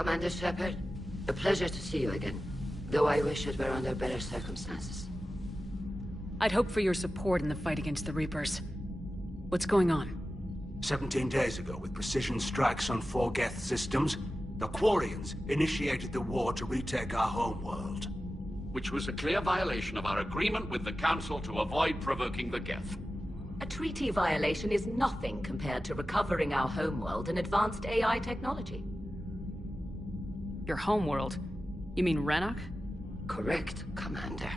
Commander Shepard, a pleasure to see you again, though I wish it were under better circumstances. I'd hope for your support in the fight against the Reapers. What's going on? 17 days ago, with precision strikes on 4 Geth systems, the Quarians initiated the war to retake our homeworld. Which was a clear violation of our agreement with the Council to avoid provoking the Geth. A treaty violation is nothing compared to recovering our homeworld and advanced AI technology. Your homeworld? You mean Renok? Correct, Commander.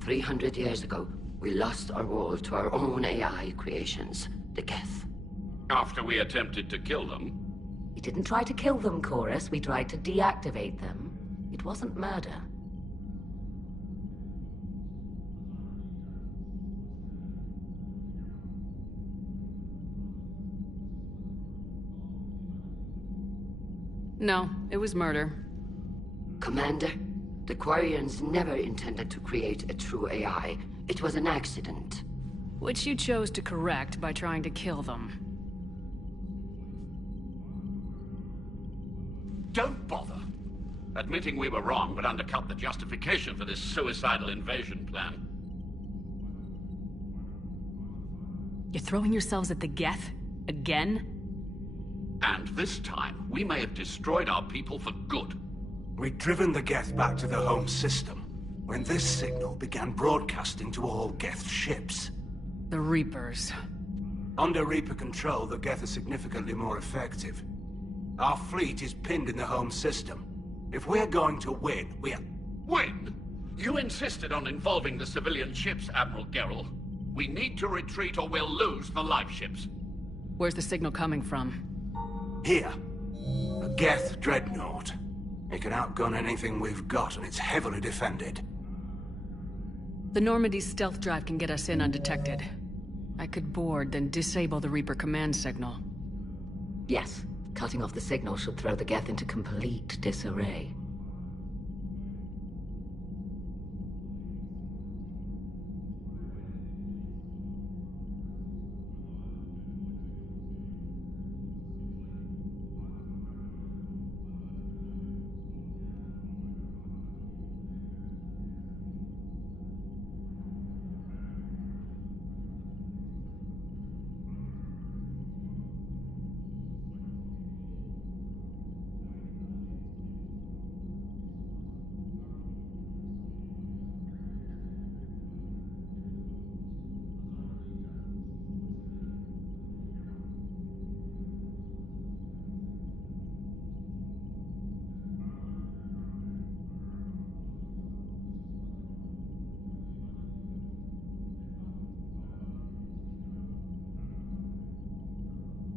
300 years ago, we lost our world to our own AI creations, the Geth. After we attempted to kill them? We didn't try to kill them, Chorus. We tried to deactivate them. It wasn't murder. No, it was murder. Commander, the Quarians never intended to create a true AI. It was an accident. Which you chose to correct by trying to kill them. Don't bother. Admitting we were wrong would undercut the justification for this suicidal invasion plan. You're throwing yourselves at the Geth? Again? And this time, we may have destroyed our people for good. We'd driven the Geth back to the home system when this signal began broadcasting to all Geth ships. The Reapers. Under Reaper control, the Geth are significantly more effective. Our fleet is pinned in the home system. If we're going to win, Win? You insisted on involving the civilian ships, Admiral Gerrel. We need to retreat or we'll lose the live ships. Where's the signal coming from? Here. A Geth dreadnought. It can outgun anything we've got, and it's heavily defended. The Normandy's stealth drive can get us in undetected. I could board, then disable the Reaper command signal. Yes, cutting off the signal should throw the Geth into complete disarray.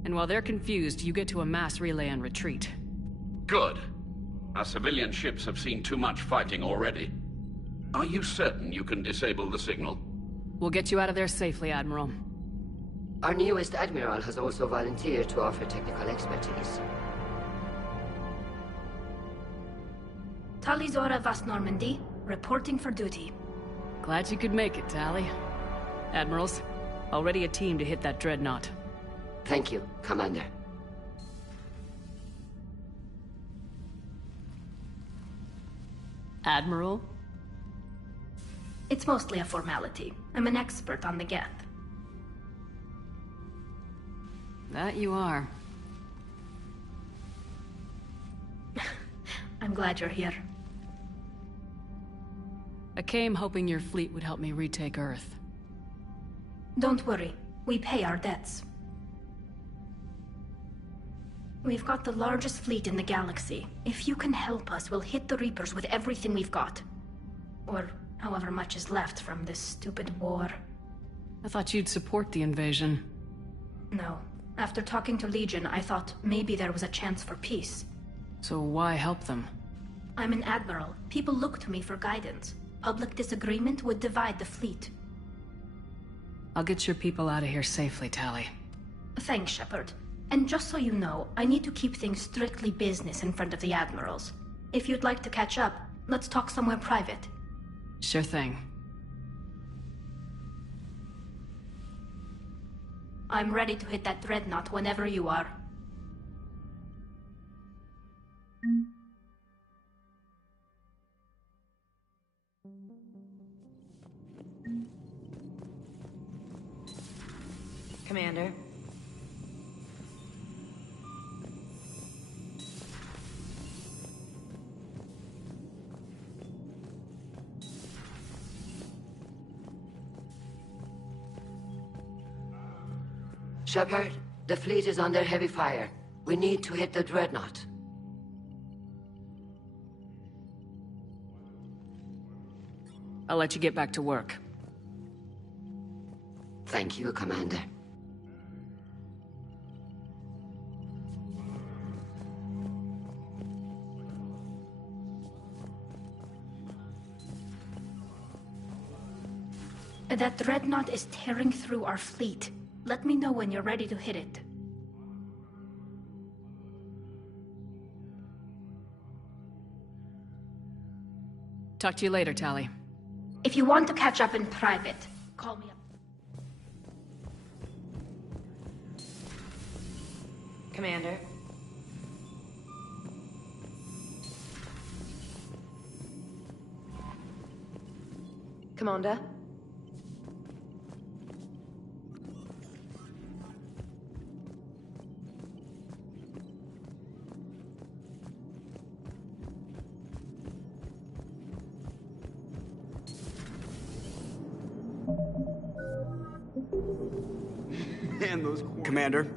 And while they're confused, you get to a mass relay and retreat. Good. Our civilian ships have seen too much fighting already. Are you certain you can disable the signal? We'll get you out of there safely, Admiral. Our newest Admiral has also volunteered to offer technical expertise. Talizora Vast Normandy, reporting for duty. Glad you could make it, Tali. Admirals, already a team to hit that dreadnought. Thank you, Commander. Admiral? It's mostly a formality. I'm an expert on the Geth. That you are. I'm glad you're here. I came hoping your fleet would help me retake Earth. Don't worry. We pay our debts. We've got the largest fleet in the galaxy. If you can help us, we'll hit the Reapers with everything we've got. Or however much is left from this stupid war. I thought you'd support the invasion. No. After talking to Legion, I thought maybe there was a chance for peace. So why help them? I'm an admiral. People look to me for guidance. Public disagreement would divide the fleet. I'll get your people out of here safely, Tali. Thanks, Shepard. And just so you know, I need to keep things strictly business in front of the admirals. If you'd like to catch up, let's talk somewhere private. Sure thing. I'm ready to hit that dreadnought whenever you are. Commander. Shepard, the fleet is under heavy fire. We need to hit the dreadnought. I'll let you get back to work. Thank you, Commander. That dreadnought is tearing through our fleet. Let me know when you're ready to hit it. Talk to you later, Tali. If you want to catch up in private, call me up. Commander. Commander. stand those corners. Commander?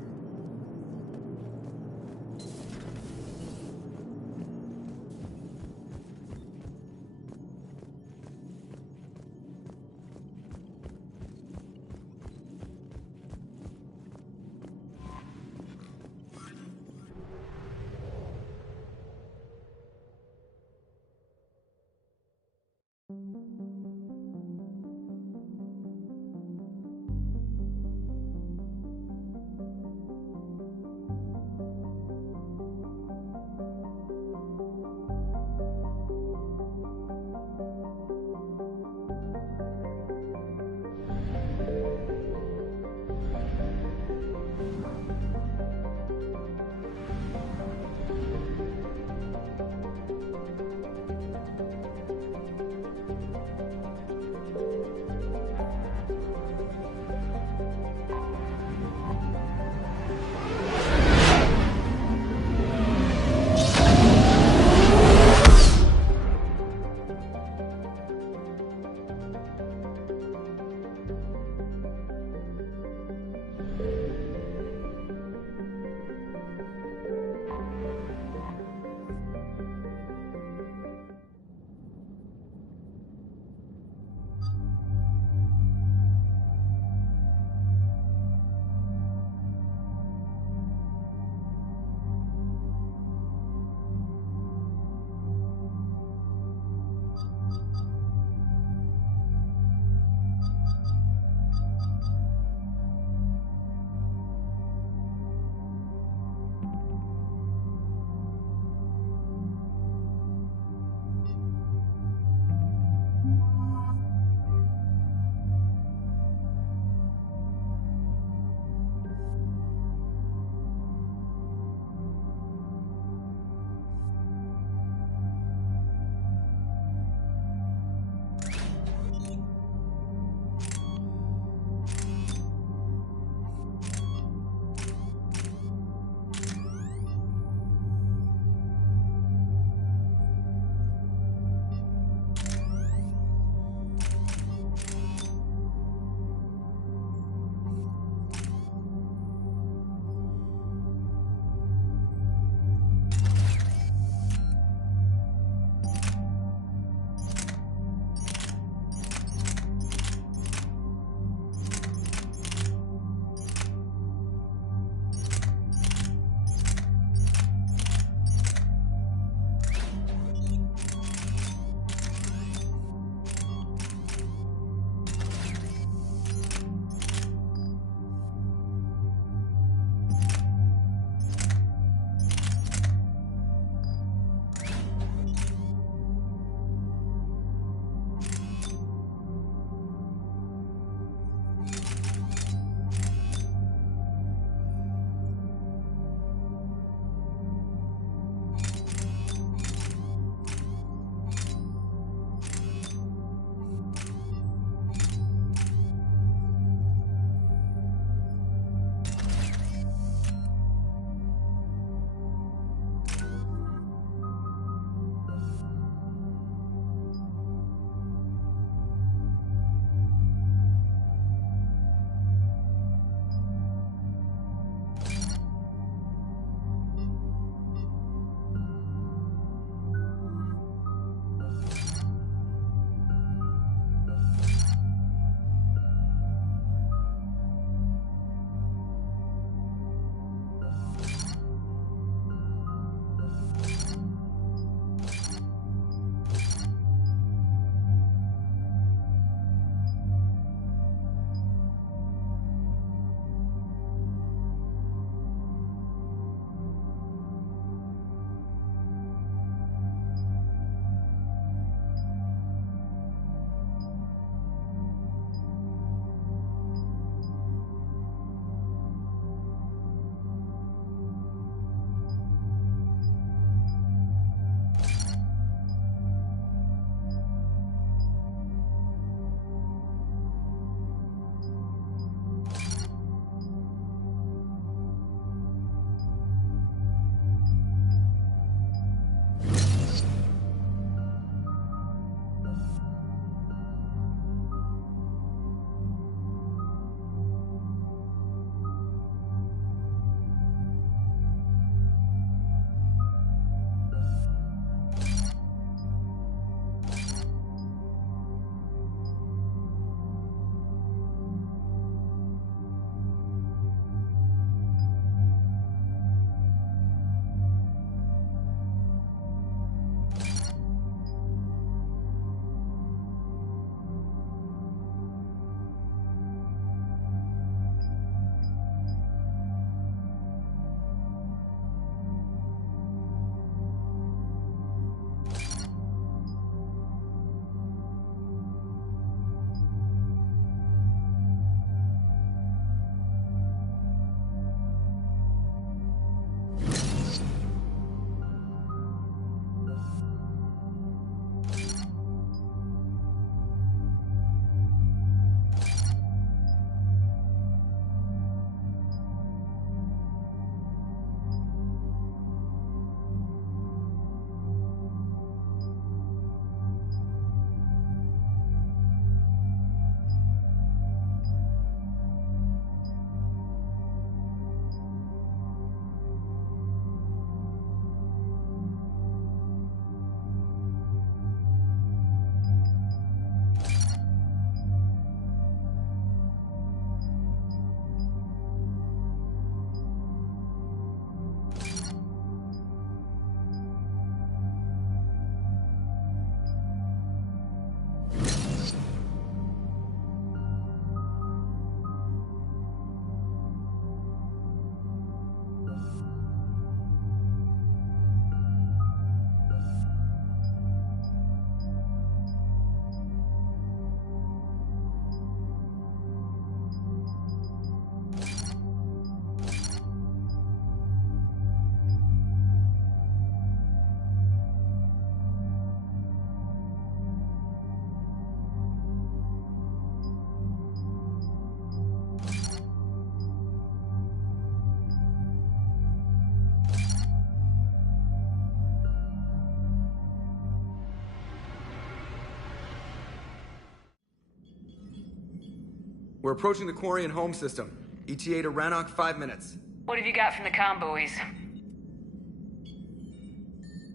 We're approaching the Quarian home system. ETA to Rannoch, 5 minutes. What have you got from the comm buoys?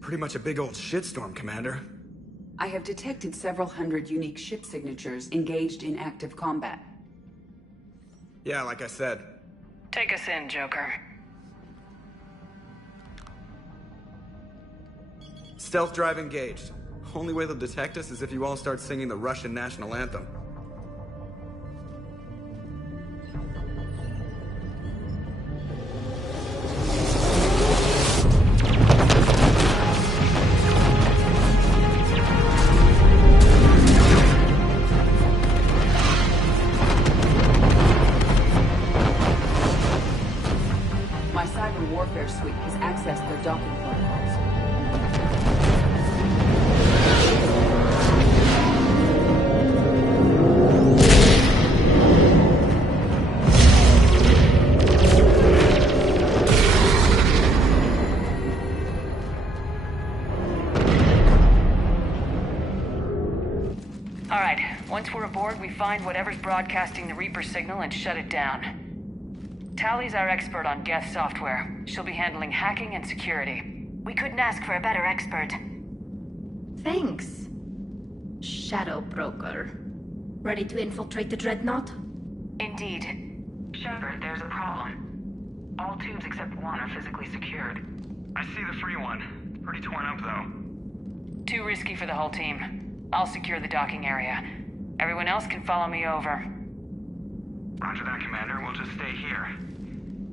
Pretty much a big old shitstorm, Commander. I have detected several hundred unique ship signatures engaged in active combat. Yeah, like I said. Take us in, Joker. Stealth drive engaged. Only way they'll detect us is if you all start singing the Russian national anthem. My cyber warfare suite has accessed their docking protocols. Alright, once we're aboard, we find whatever's broadcasting the Reaper signal and shut it down. Tally's our expert on Geth software. She'll be handling hacking and security. We couldn't ask for a better expert. Thanks. Shadow Broker. Ready to infiltrate the Dreadnought? Indeed. Shepard, there's a problem. All tubes except one are physically secured. I see the free one. It's pretty torn up, though. Too risky for the whole team. I'll secure the docking area. Everyone else can follow me over. Roger that, Commander. We'll just stay here.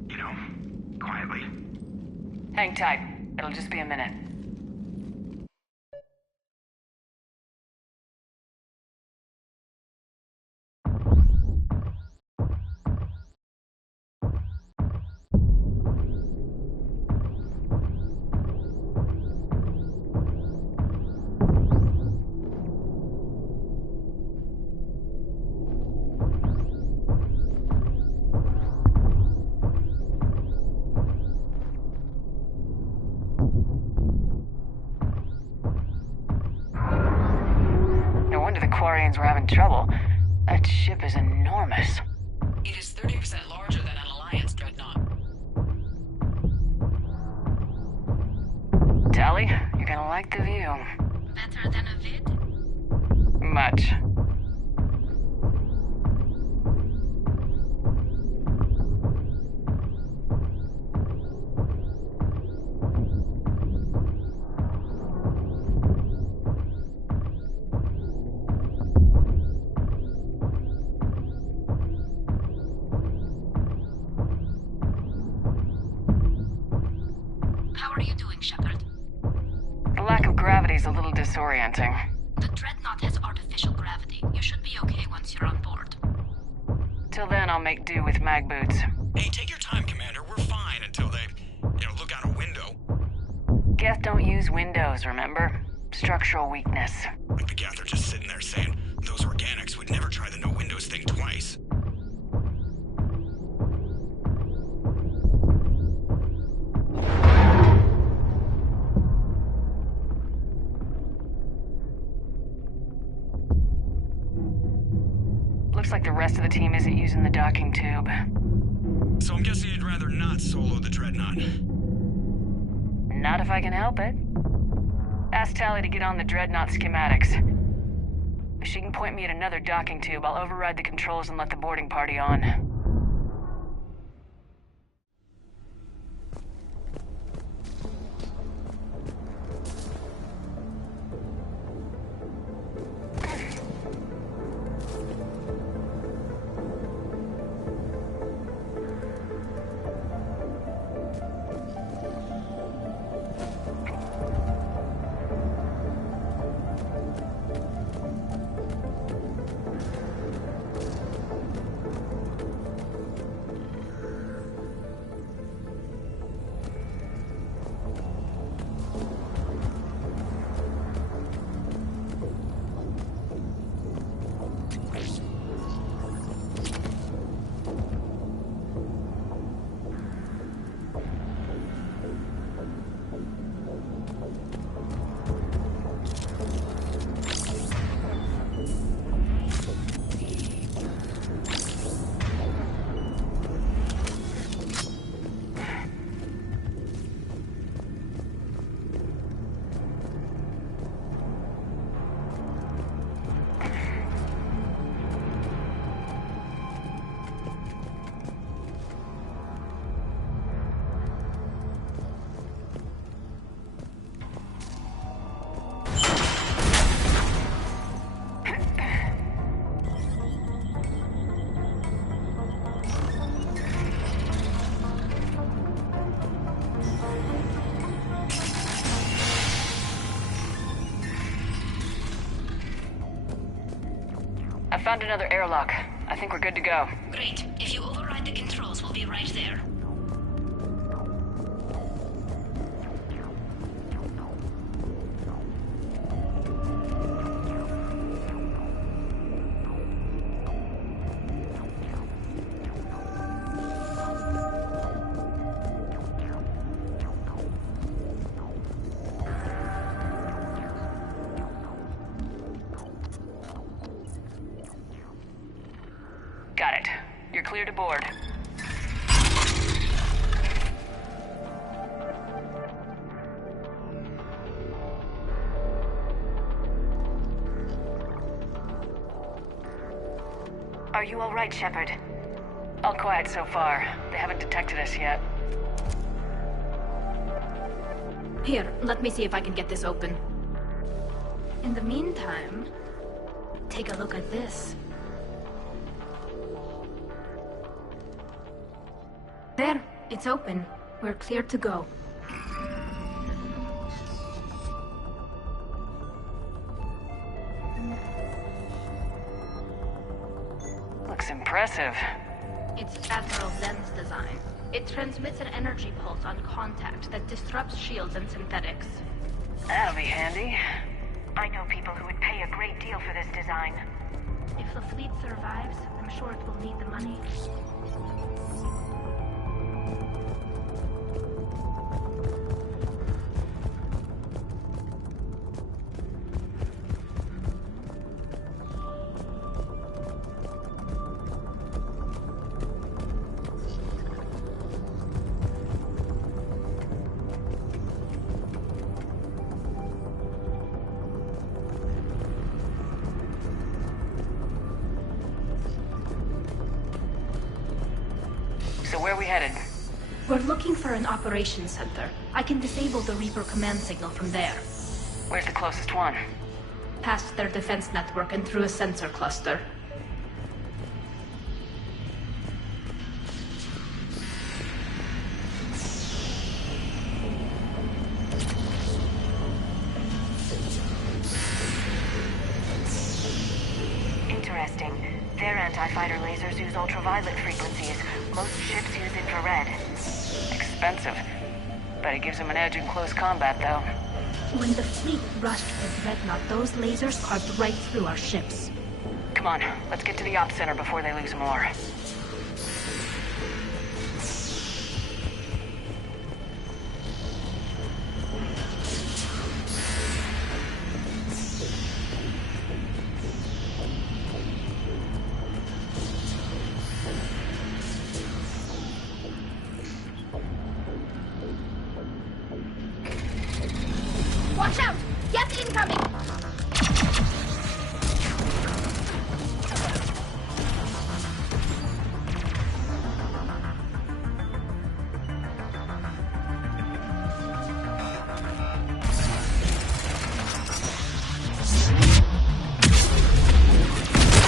You know, quietly. Hang tight. It'll just be a minute. Quarians were having trouble. That ship is enormous. It is 30% larger than an Alliance dreadnought. Tally, you're gonna like the view. Better than a vid? Much. How are you doing, Shepard? The lack of gravity is a little disorienting. The Dreadnought has artificial gravity. You should be okay once you're on board. Till then, I'll make do with mag boots. Hey, take your time, Commander. We're fine until they, look out a window. Geth don't use windows, remember? Structural weakness. Like the Geth are just sitting there saying, those organics would never try the no windows thing twice. Looks like the rest of the team isn't using the docking tube. So I'm guessing you'd rather not solo the Dreadnought. Not if I can help it. Ask Tally to get on the Dreadnought schematics. If she can point me at another docking tube, I'll override the controls and let the boarding party on. Found another airlock. I think we're good to go. Great. If you override the controls, we'll be right there. Got it. You're clear to board. Are you all right, Shepard? All quiet so far. They haven't detected us yet. Here, let me see if I can get this open. In the meantime, take a look at this. There, it's open. We're clear to go. Looks impressive. It's Admiral Zen's design. It transmits an energy pulse on contact that disrupts shields and synthetics. That'll be handy. I know people who would pay a great deal for this design. If the fleet survives, I'm sure it will need the money. So where are we headed? We're looking for an operations center. I can disable the Reaper command signal from there. Where's the closest one? Past their defense network and through a sensor cluster. Interesting. Their anti-fighter lasers use ultraviolet frequencies. Most ships use infrared. Expensive. Bet it gives them an edge in close combat, though. When the fleet rushed the Dreadnought, those lasers carved right through our ships. Come on, let's get to the Ops Center before they lose more. Watch out! Get incoming!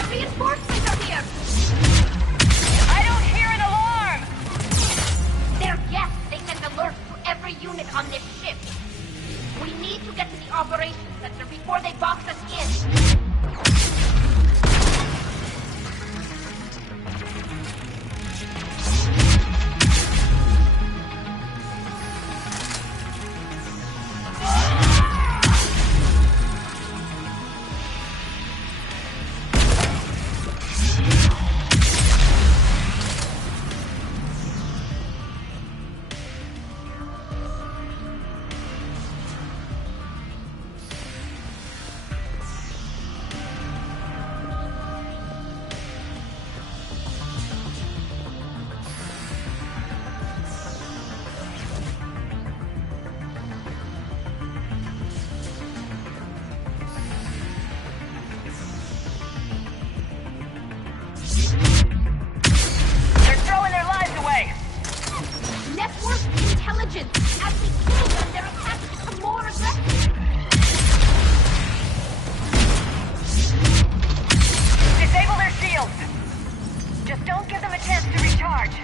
Reinforcements are here! I don't hear an alarm! They're guests. They send alerts to every unit on this ship. We need to get to the operations center before they box us in. They're throwing their lives away! Network intelligence! As we kill them, their attacks become more aggressive! Disable their shields! Just don't give them a chance to recharge.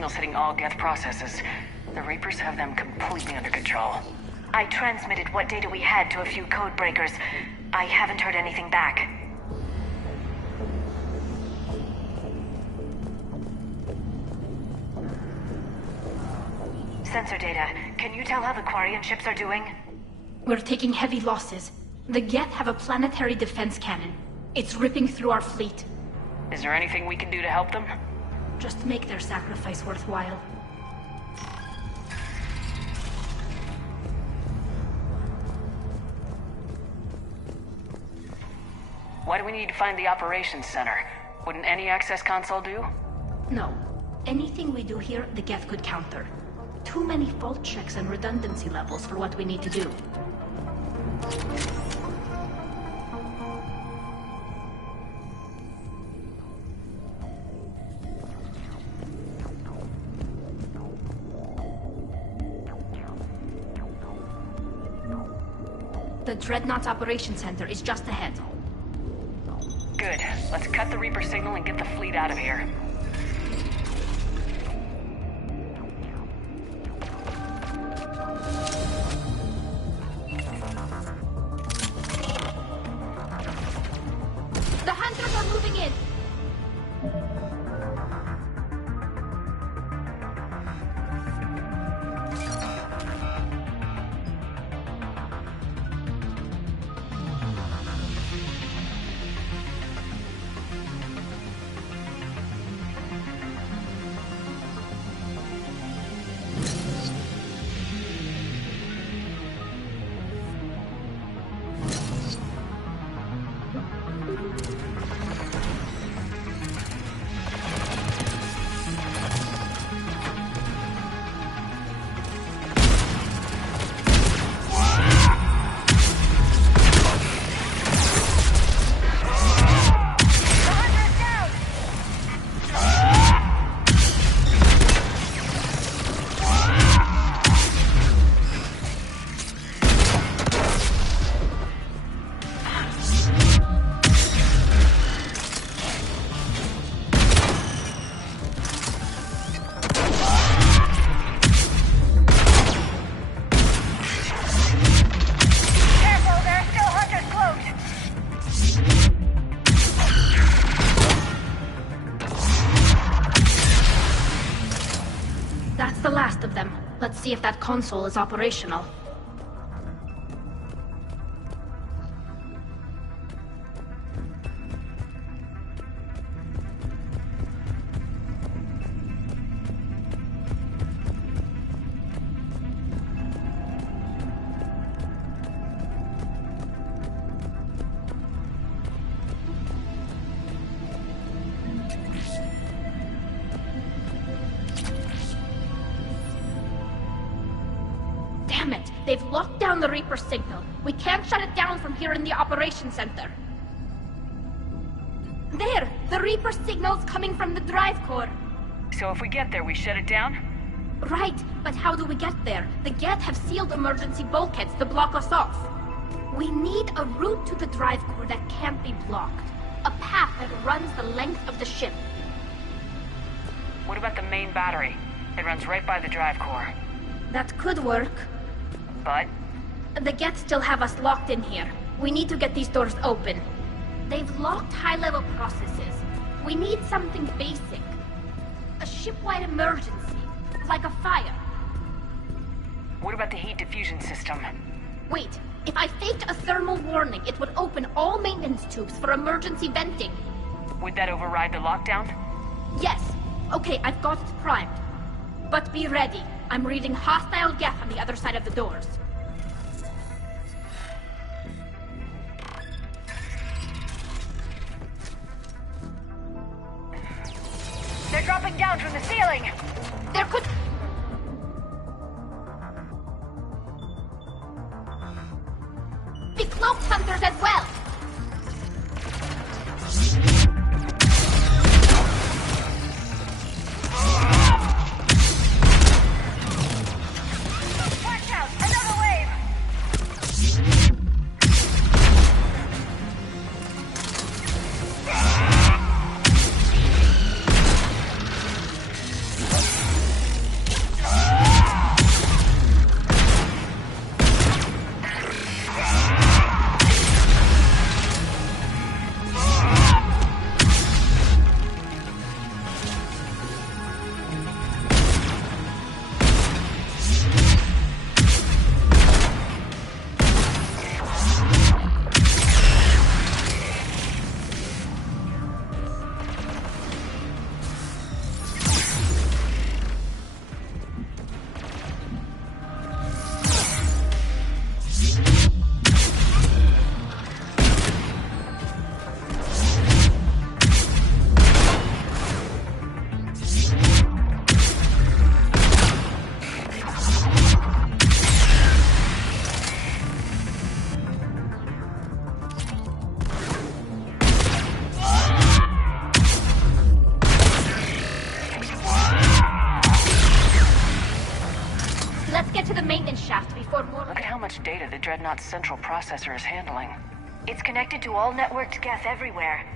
signals hitting all Geth processes. The Reapers have them completely under control. I transmitted what data we had to a few code breakers. I haven't heard anything back. Sensor data. Can you tell how the Quarian ships are doing? We're taking heavy losses. The Geth have a planetary defense cannon. It's ripping through our fleet. Is there anything we can do to help them? Just make their sacrifice worthwhile. Why do we need to find the operations center? Wouldn't any access console do? No. Anything we do here, the Geth could counter. Too many fault checks and redundancy levels for what we need to do. The Dreadnought's operations center is just ahead. Good. Let's cut the Reaper signal and get the fleet out of here. The Hunters are moving in! That's the last of them. Let's see if that console is operational. Damn it! They've locked down the Reaper signal. We can't shut it down from here in the operations center. There! The Reaper signal's coming from the drive core. So if we get there, we shut it down? Right, but how do we get there? The Geth have sealed emergency bulkheads to block us off. We need a route to the drive core that can't be blocked. A path that runs the length of the ship. What about the main battery? It runs right by the drive core. That could work. But? The Geth still have us locked in here. We need to get these doors open. They've locked high-level processes. We need something basic. A ship-wide emergency, like a fire. What about the heat diffusion system? Wait, if I faked a thermal warning, it would open all maintenance tubes for emergency venting. Would that override the lockdown? Yes. Okay, I've got it primed. But be ready. I'm reading hostile Geth on the other side of the doors. They're dropping down from the ceiling! There could... be cloaked hunters as well! Watch out! Another wave! Dreadnought's central processor is handling. It's connected to all networked Geth everywhere.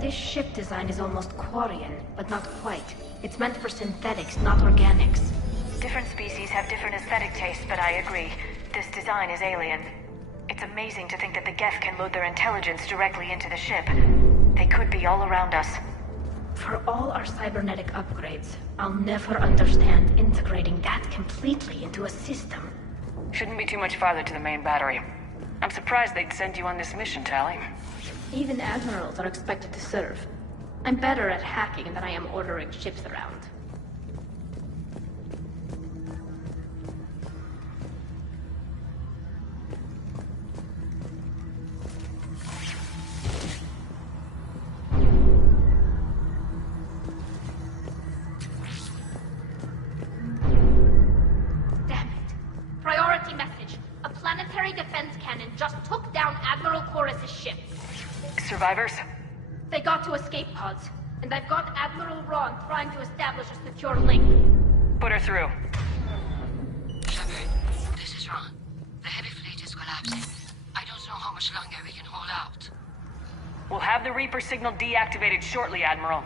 This ship design is almost Quarian, but not quite. It's meant for synthetics, not organics. Different species have different aesthetic tastes, but I agree. This design is alien. It's amazing to think that the Geth can load their intelligence directly into the ship. They could be all around us. For all our cybernetic upgrades, I'll never understand integrating that completely into a system. Shouldn't be too much farther to the main battery. I'm surprised they'd send you on this mission, Tali. Even admirals are expected to serve. I'm better at hacking than I am ordering ships around. Damn it. Priority message. A planetary defense cannon just took down Admiral Chorus's ship. Survivors? They got to escape pods, and I've got Admiral Ron trying to establish a secure link. Put her through. Shepard, this is Ron. The heavy fleet is collapsing. I don't know how much longer we can hold out. We'll have the Reaper signal deactivated shortly, Admiral.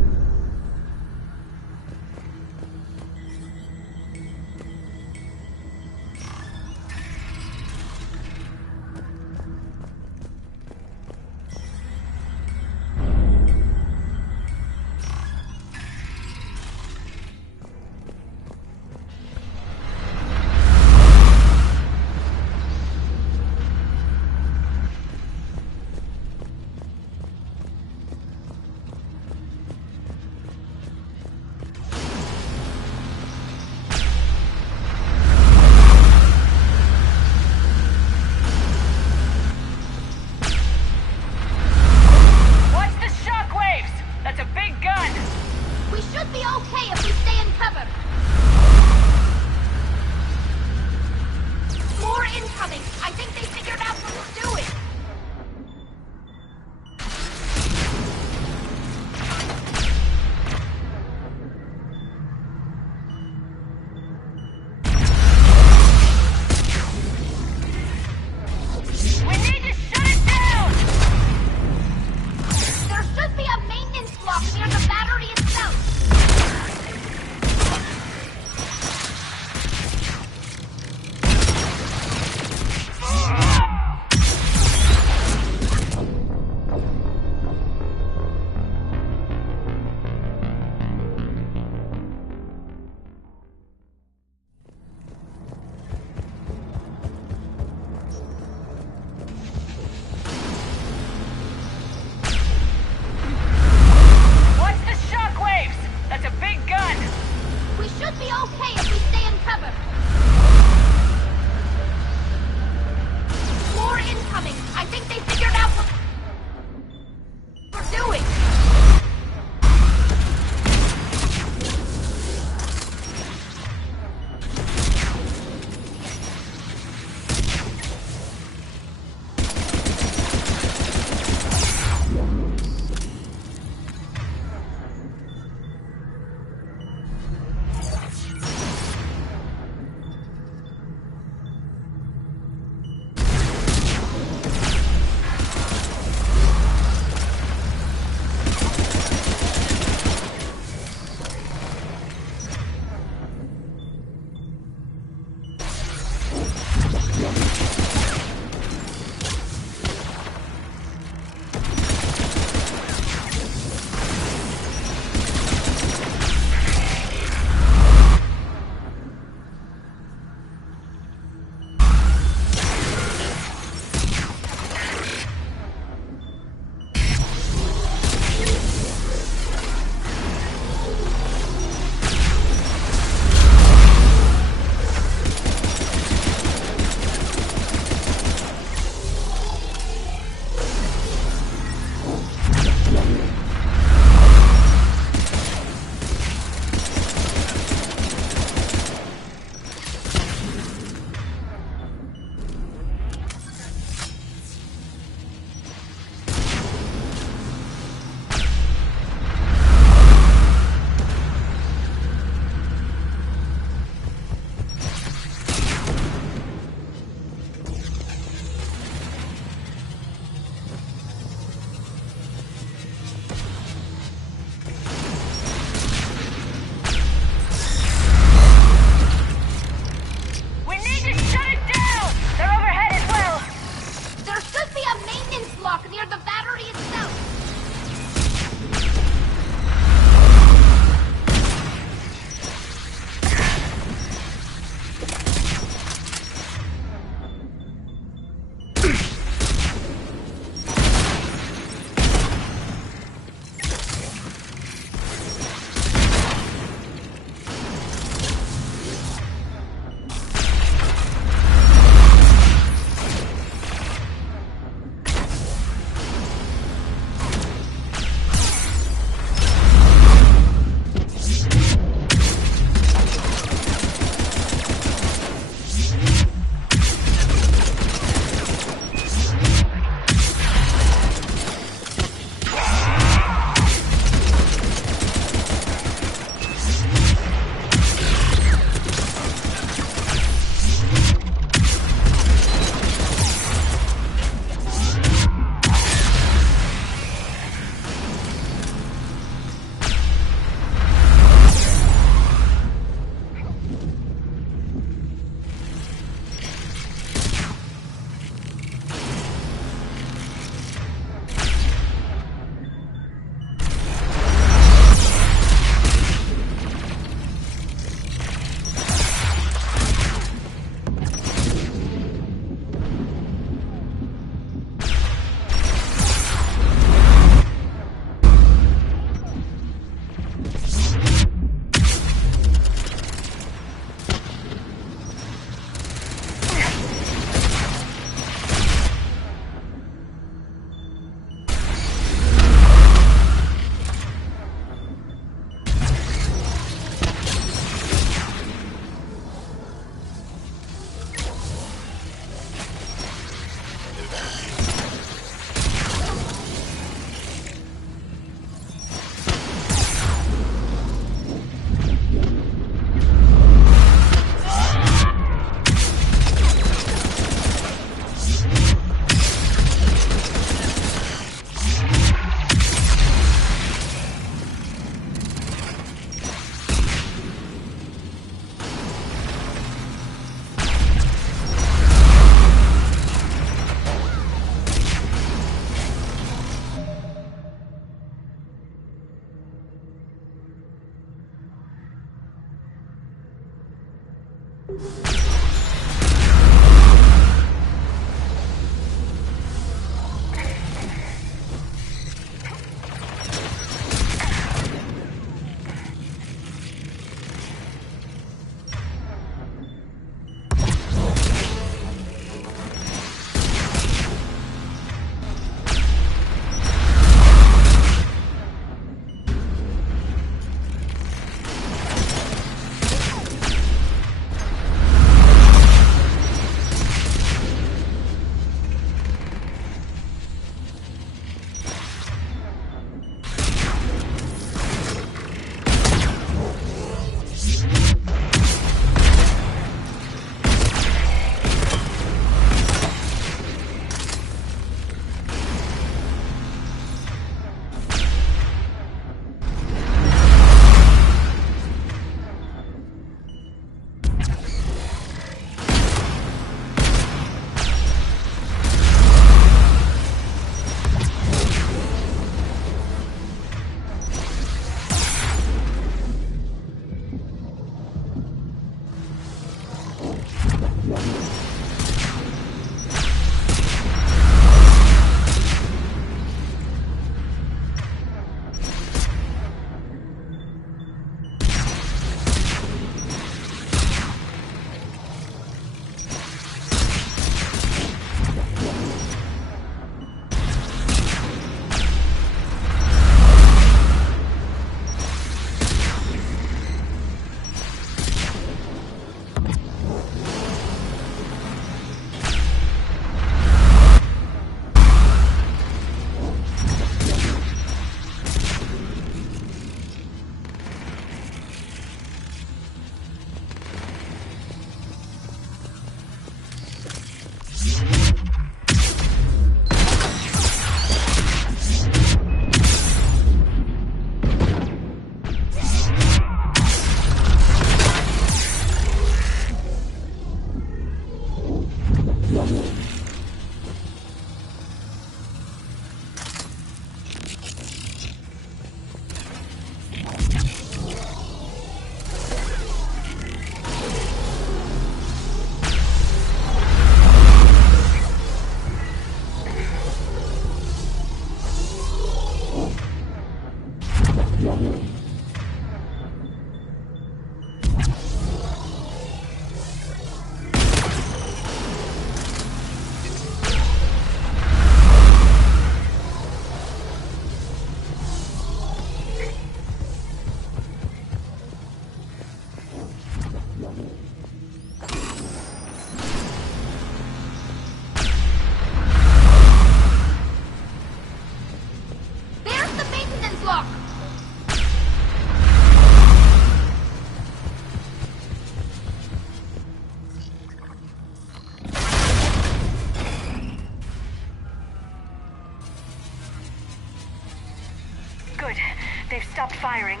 They've stopped firing.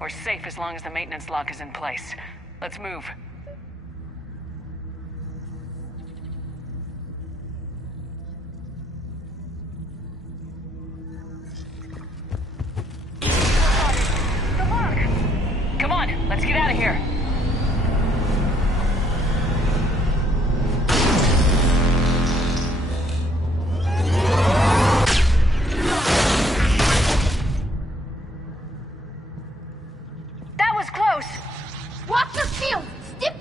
We're safe as long as the maintenance lock is in place. Let's move. The lock! Come on, let's get out of here. That was close! Watch your shield! Stiff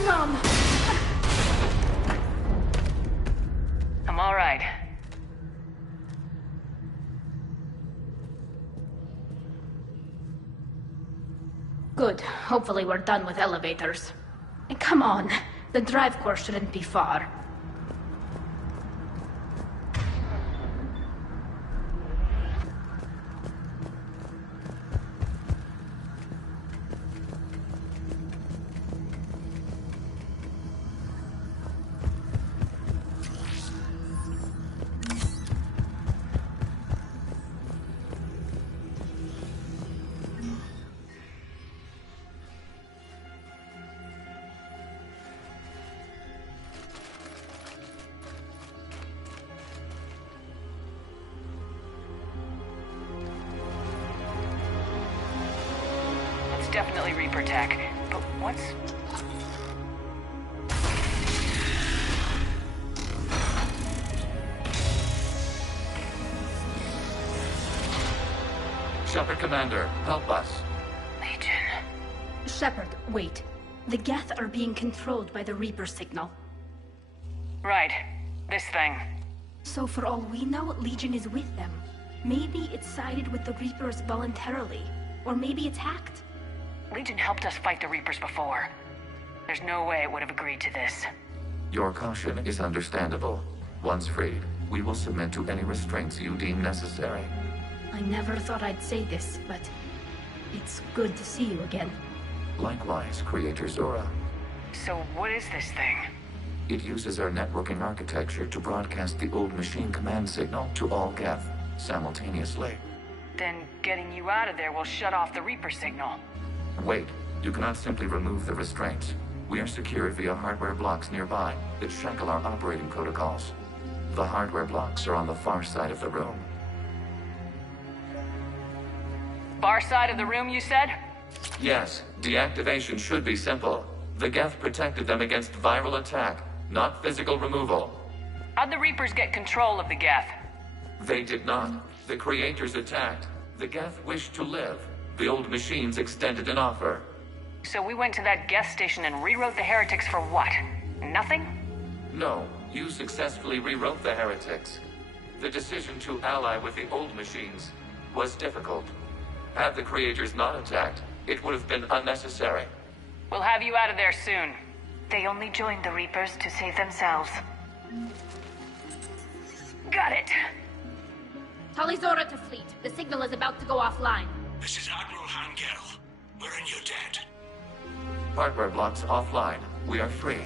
Hang on! I'm all right. Good. Hopefully we're done with elevators. And come on, the drive course shouldn't be far. Definitely Reaper tech, but what's... Shepard, Commander, help us. Legion. Shepard, wait. The Geth are being controlled by the Reaper signal. Right. This thing. So for all we know, Legion is with them. Maybe it sided with the Reapers voluntarily. Or maybe it's hacked. Legion helped us fight the Reapers before. There's no way it would have agreed to this. Your caution is understandable. Once freed, we will submit to any restraints you deem necessary. I never thought I'd say this, but it's good to see you again. Likewise, Creator Zora. So what is this thing? It uses our networking architecture to broadcast the old machine command signal to all Geth simultaneously. Then getting you out of there will shut off the Reaper signal. Wait, you cannot simply remove the restraints. We are secured via hardware blocks nearby that shackle our operating protocols. The hardware blocks are on the far side of the room. Far side of the room, you said? Yes, deactivation should be simple. The Geth protected them against viral attack, not physical removal. How'd the Reapers get control of the Geth? They did not. The Creators attacked. The Geth wished to live. The old machines extended an offer. So we went to that Geth station and rewrote the heretics for what? Nothing? No, you successfully rewrote the heretics. The decision to ally with the old machines was difficult. Had the Creators not attacked, it would have been unnecessary. We'll have you out of there soon. They only joined the Reapers to save themselves. Got it. Tali Zora to fleet. The signal is about to go offline. This is Admiral Han Gerrel. We're in your debt. Hardware blocks offline. We are free.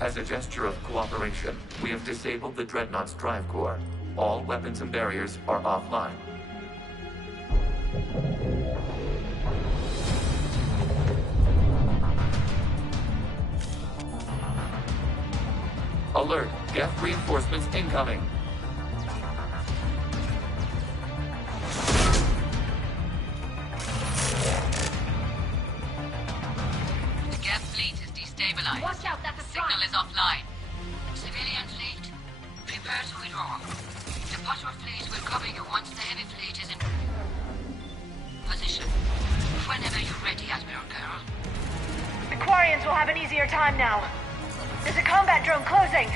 As a gesture of cooperation, we have disabled the Dreadnought's drive core. All weapons and barriers are offline. Alert! Geth reinforcements incoming! The Geth fleet is destabilized. Watch out, that's a Signal is offline. Civilian fleet, prepare to withdraw. The patrol fleet will cover you once the heavy fleet is in position. Whenever you're ready, Admiral Gerrel. The Quarians will have an easier time now. There's a combat drone closing.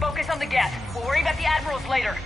Focus on the Geth. We'll worry about the Admiral's details later.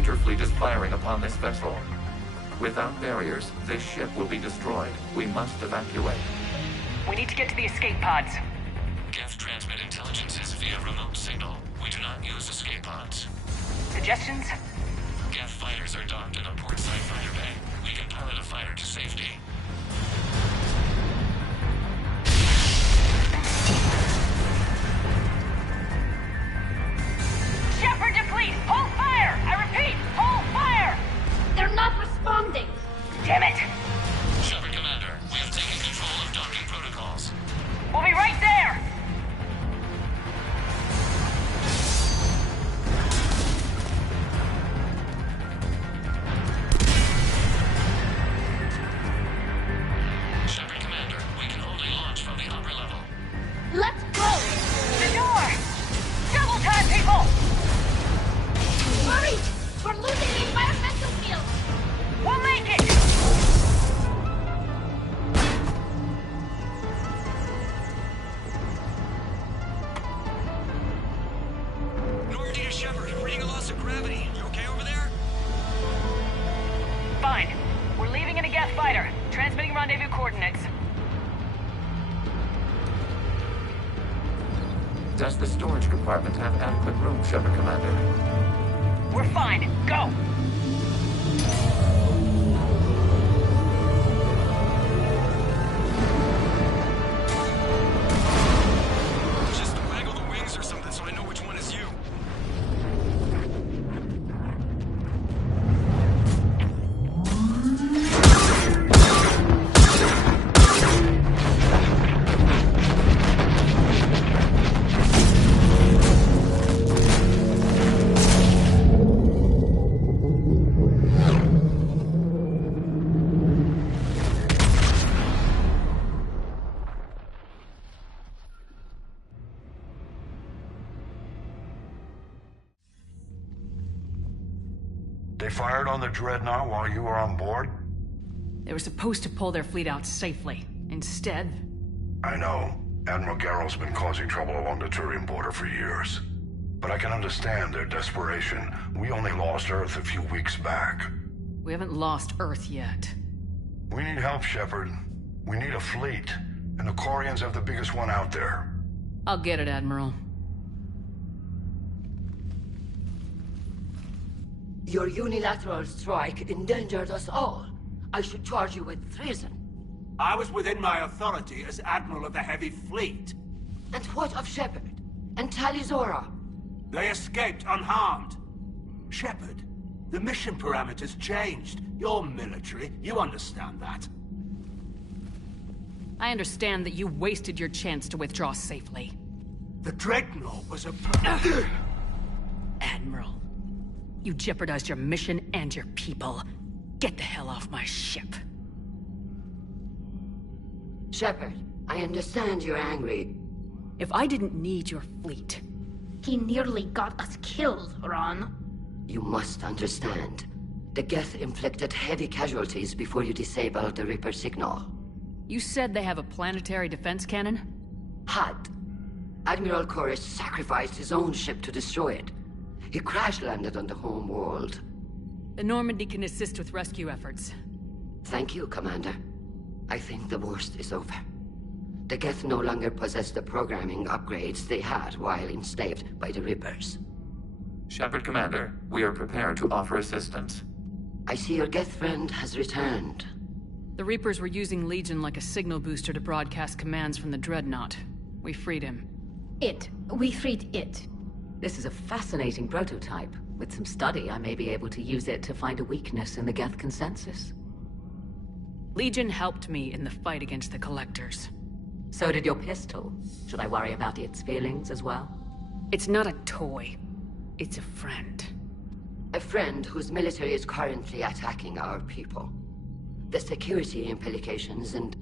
Creator fleet is firing upon this vessel. Without barriers, this ship will be destroyed. We must evacuate. We need to get to the escape pods. Geth transmit intelligences via remote signal. We do not use escape pods. Suggestions? Geth fighters are docked in a portside fighter bay. We can pilot a fighter to safety. Shepard deplete! Hold fire! I repeat, hold fire! They're not responding! Damn it! Shepard Commander, we have taken control of docking protocols. We'll be right there! Shepard Commander, we can only launch from the upper level. Let's go! The door! Double time, people! Hurry! We're losing the environmental field! We'll make it! Normandy to Shepard, reading a loss of gravity. You okay over there? Fine. We're leaving in a Geth fighter. Transmitting rendezvous coordinates. Does the storage compartment have adequate room, Shepard Commander? We're fine. Go! Just waggle the wings or something so I know which one is you. They fired on the Dreadnought while you were on board? They were supposed to pull their fleet out safely. Instead... I know. Admiral Garrow's been causing trouble along the Turian border for years. But I can understand their desperation. We only lost Earth a few weeks back. We haven't lost Earth yet. We need help, Shepard. We need a fleet. And the Quarians have the biggest one out there. I'll get it, Admiral. Your unilateral strike endangered us all. I should charge you with treason. I was within my authority as Admiral of the Heavy Fleet. And what of Shepard? And Talizora? They escaped unharmed. Shepard, the mission parameters changed. You're military, you understand that. I understand that you wasted your chance to withdraw safely. The Dreadnought was a... Admiral. You jeopardized your mission and your people. Get the hell off my ship. Shepard, I understand you're angry. If I didn't need your fleet... He nearly got us killed, Ron. You must understand. The Geth inflicted heavy casualties before you disabled the Reaper signal. You said they have a planetary defense cannon? Had. Admiral Koris sacrificed his own ship to destroy it. He crash-landed on the home world. The Normandy can assist with rescue efforts. Thank you, Commander. I think the worst is over. The Geth no longer possess the programming upgrades they had while enslaved by the Reapers. Shepard Commander, we are prepared to offer assistance. I see your Geth friend has returned. The Reapers were using Legion like a signal booster to broadcast commands from the Dreadnought. We freed him. We freed it. This is a fascinating prototype. With some study, I may be able to use it to find a weakness in the Geth consensus. Legion helped me in the fight against the Collectors. So did your pistol. Should I worry about its feelings as well? It's not a toy. It's a friend. A friend whose military is currently attacking our people. The security implications and...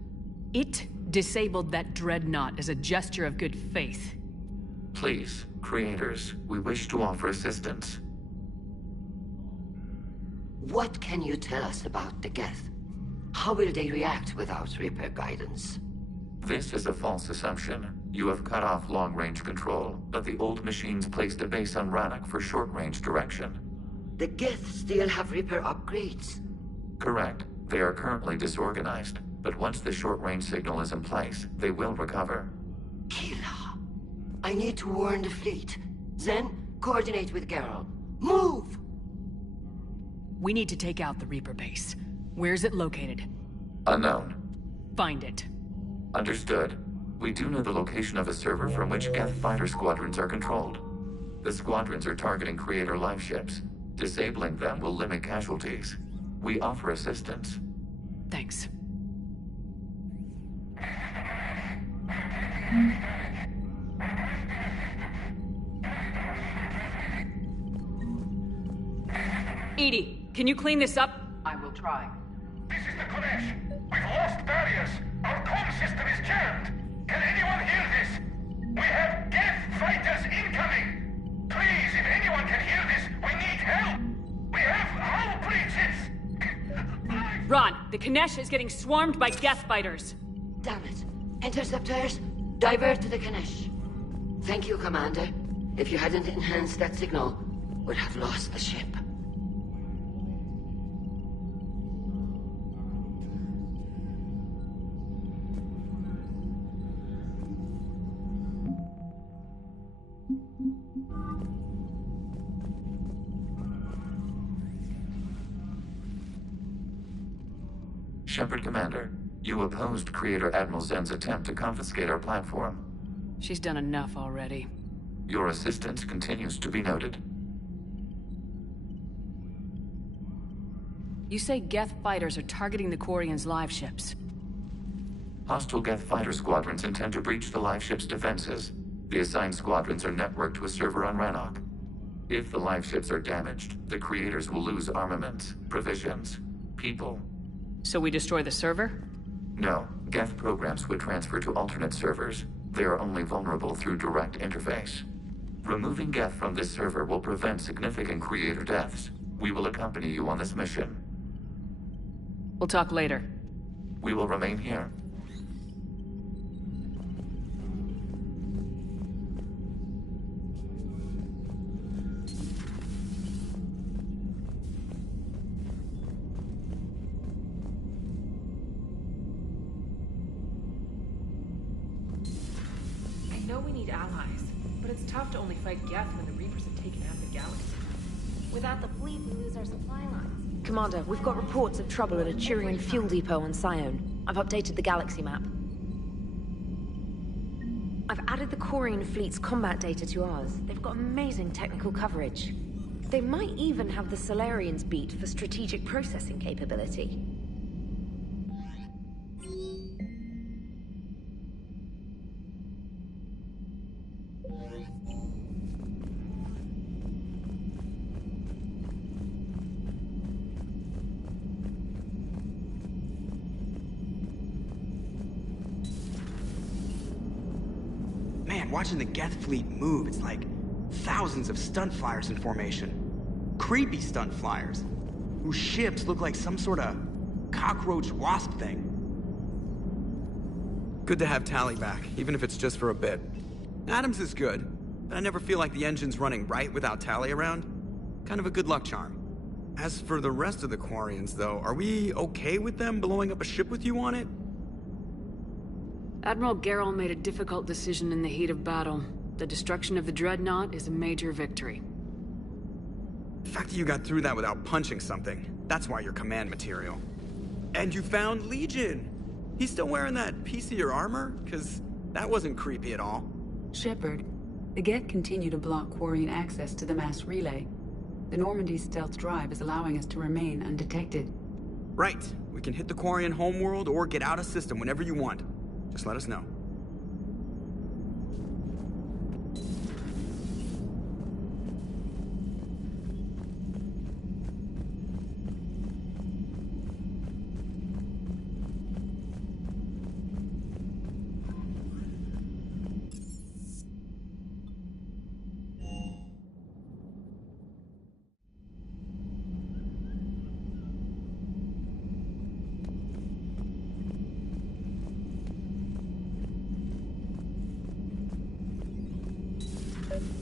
It disabled that Dreadnought as a gesture of good faith. Please, Creators, we wish to offer assistance. What can you tell us about the Geth? How will they react without Reaper guidance? This is a false assumption. You have cut off long-range control, but the old machines placed a base on Rannoch for short-range direction. The Geth still have Reaper upgrades. Correct. They are currently disorganized, but once the short-range signal is in place, they will recover. Kila, I need to warn the fleet. Zen, coordinate with Geralt. Move! We need to take out the Reaper base. Where's it located? Unknown. Find it. Understood. We do know the location of a server from which Geth fighter squadrons are controlled. The squadrons are targeting Creator live ships. Disabling them will limit casualties. We offer assistance. Thanks. EDI, can you clean this up? I will try. This is the Konesh. We've lost barriers. Our comm system is jammed. Can anyone hear this? We have Geth fighters incoming. Please, if anyone can hear this, we need help. We have hull breaches. Ron, the Konesh is getting swarmed by Geth fighters. Damn it. Interceptors, divert to the Konesh. Thank you, Commander. If you hadn't enhanced that signal, we'd have lost the ship. Shepard Commander, you opposed Creator Admiral Zen's attempt to confiscate our platform. She's done enough already. Your assistance continues to be noted. You say Geth fighters are targeting the Quarians' live ships. Hostile Geth fighter squadrons intend to breach the live ship's defenses. The assigned squadrons are networked to a server on Rannoch. If the live ships are damaged, the Creators will lose armaments, provisions, people. So we destroy the server? No. Geth programs would transfer to alternate servers. They are only vulnerable through direct interface. Removing Geth from this server will prevent significant Creator deaths. We will accompany you on this mission. We'll talk later. We will remain here. I know we need allies, but it's tough to only fight Geth when the Reapers have taken half the galaxy. Without the fleet, we lose our supply lines. Commander, we've got reports of trouble at a Turian fuel depot on Scion. I've updated the galaxy map. I've added the Quarian fleet's combat data to ours. They've got amazing technical coverage. They might even have the Solarians beat for strategic processing capability. Man, watching the Geth fleet move, it's like thousands of stunt flyers in formation. Creepy stunt flyers, whose ships look like some sort of cockroach wasp thing. Good to have Tali back, even if it's just for a bit. Adams is good, but I never feel like the engine's running right without Tali around. Kind of a good luck charm. As for the rest of the Quarians, though, are we okay with them blowing up a ship with you on it? Admiral Geralt made a difficult decision in the heat of battle. The destruction of the Dreadnought is a major victory. The fact that you got through that without punching something, that's why you're command material. And you found Legion! He's still wearing that piece of your armor? Because that wasn't creepy at all. Shepard, the Geth continue to block Quarian access to the mass relay. The Normandy stealth drive is allowing us to remain undetected. Right. We can hit the Quarian homeworld or get out of system whenever you want. Just let us know.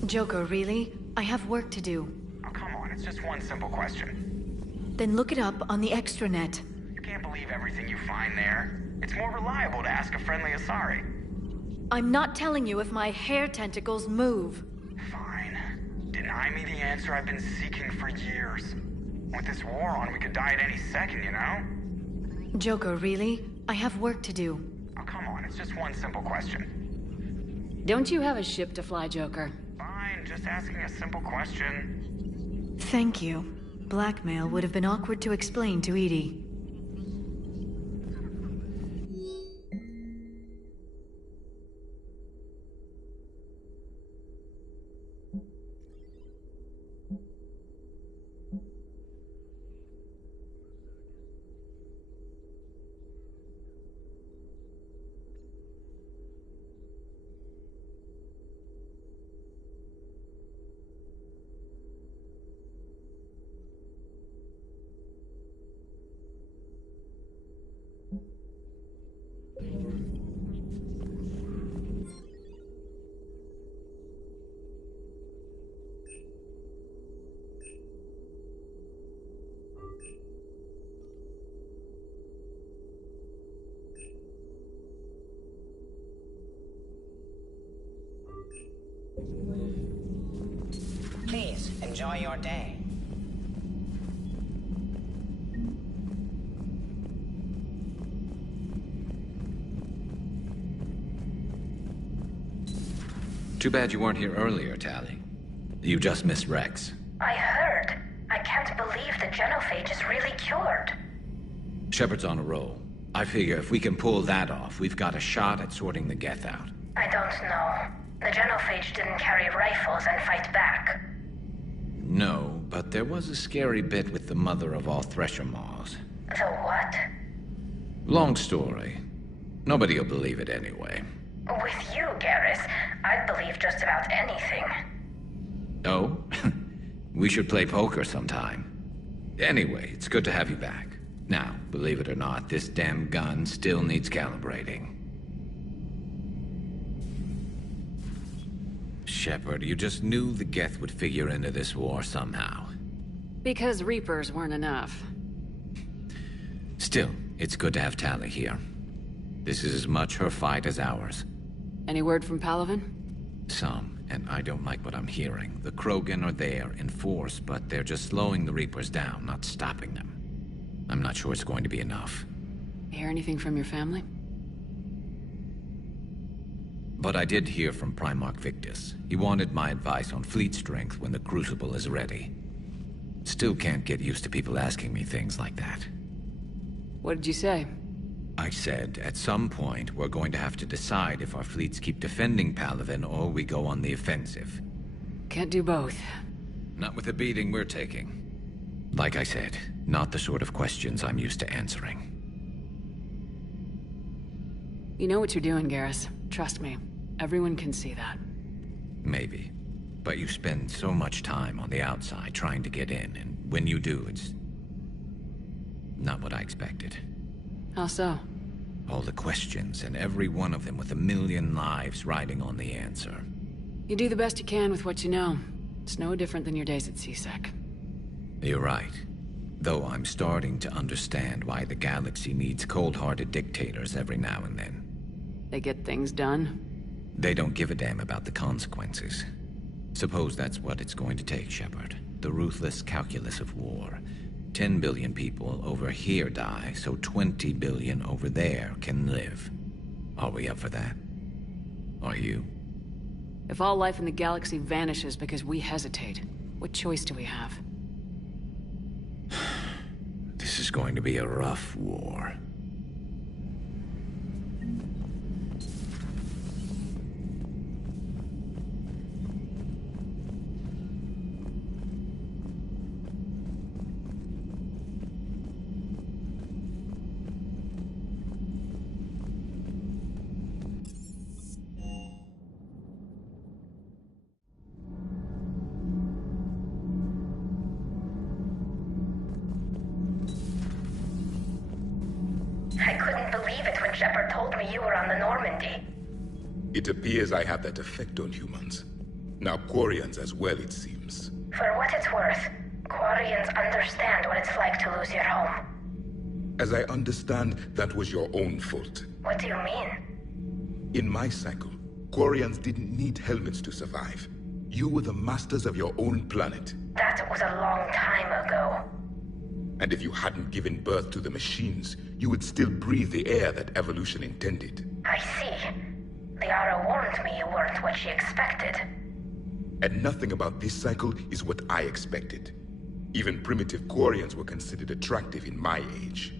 Joker, really? I have work to do. Oh, come on, It's just one simple question. Then look it up on the extranet. You can't believe everything you find there. It's more reliable to ask a friendly Asari. I'm not telling you if my hair tentacles move. Fine. Deny me the answer I've been seeking for years. With this war on, we could die at any second, you know? Joker, really? I have work to do. Oh, come on. It's just one simple question. Don't you have a ship to fly, Joker? Fine. Just asking a simple question. Thank you. Blackmail would have been awkward to explain to Edie. Please, enjoy your day. Too bad you weren't here earlier, Tali. You just missed Rex. I heard. I can't believe the genophage is really cured. Shepard's on a roll. I figure if we can pull that off, we've got a shot at sorting the Geth out. I don't know. The genophage didn't carry rifles and fight back. No, but there was a scary bit with the mother of all Thresher Maws. The what? Long story. Nobody'll believe it anyway. With you, Garrus, I'd believe just about anything. Oh? We should play poker sometime. Anyway, it's good to have you back. Now, believe it or not, this damn gun still needs calibrating. Shepard, you just knew the Geth would figure into this war somehow. Because Reapers weren't enough. Still, it's good to have Tali here. This is as much her fight as ours. Any word from Palaven? Some, and I don't like what I'm hearing. The Krogan are there in force, but they're just slowing the Reapers down, not stopping them. I'm not sure it's going to be enough. Hear anything from your family? But I did hear from Primarch Victus. He wanted my advice on fleet strength when the Crucible is ready. Still can't get used to people asking me things like that. What did you say? I said, at some point, we're going to have to decide if our fleets keep defending Palaven or we go on the offensive. Can't do both. Not with the beating we're taking. Like I said, not the sort of questions I'm used to answering. You know what you're doing, Garrus. Trust me. Everyone can see that. Maybe. But you spend so much time on the outside trying to get in, and when you do, it's not what I expected. How so? All the questions, and every one of them with 1 million lives riding on the answer. You do the best you can with what you know. It's no different than your days at CSEC. You're right. Though I'm starting to understand why the galaxy needs cold-hearted dictators every now and then. They get things done? They don't give a damn about the consequences. Suppose that's what it's going to take, Shepard. The ruthless calculus of war. 10 billion people over here die, so 20 billion over there can live. Are we up for that? Are you? If all life in the galaxy vanishes because we hesitate, what choice do we have? This is going to be a rough war. I couldn't believe it when Shepard told me you were on the Normandy. It appears I have that effect on humans. Now Quarians as well, it seems. For what it's worth, Quarians understand what it's like to lose your home. As I understand, that was your own fault. What do you mean? In my cycle, Quarians didn't need helmets to survive. You were the masters of your own planet. That was a long time ago. And if you hadn't given birth to the machines, you would still breathe the air that evolution intended. I see. Liara warned me you weren't what she expected. And nothing about this cycle is what I expected. Even primitive Quarians were considered attractive in my age.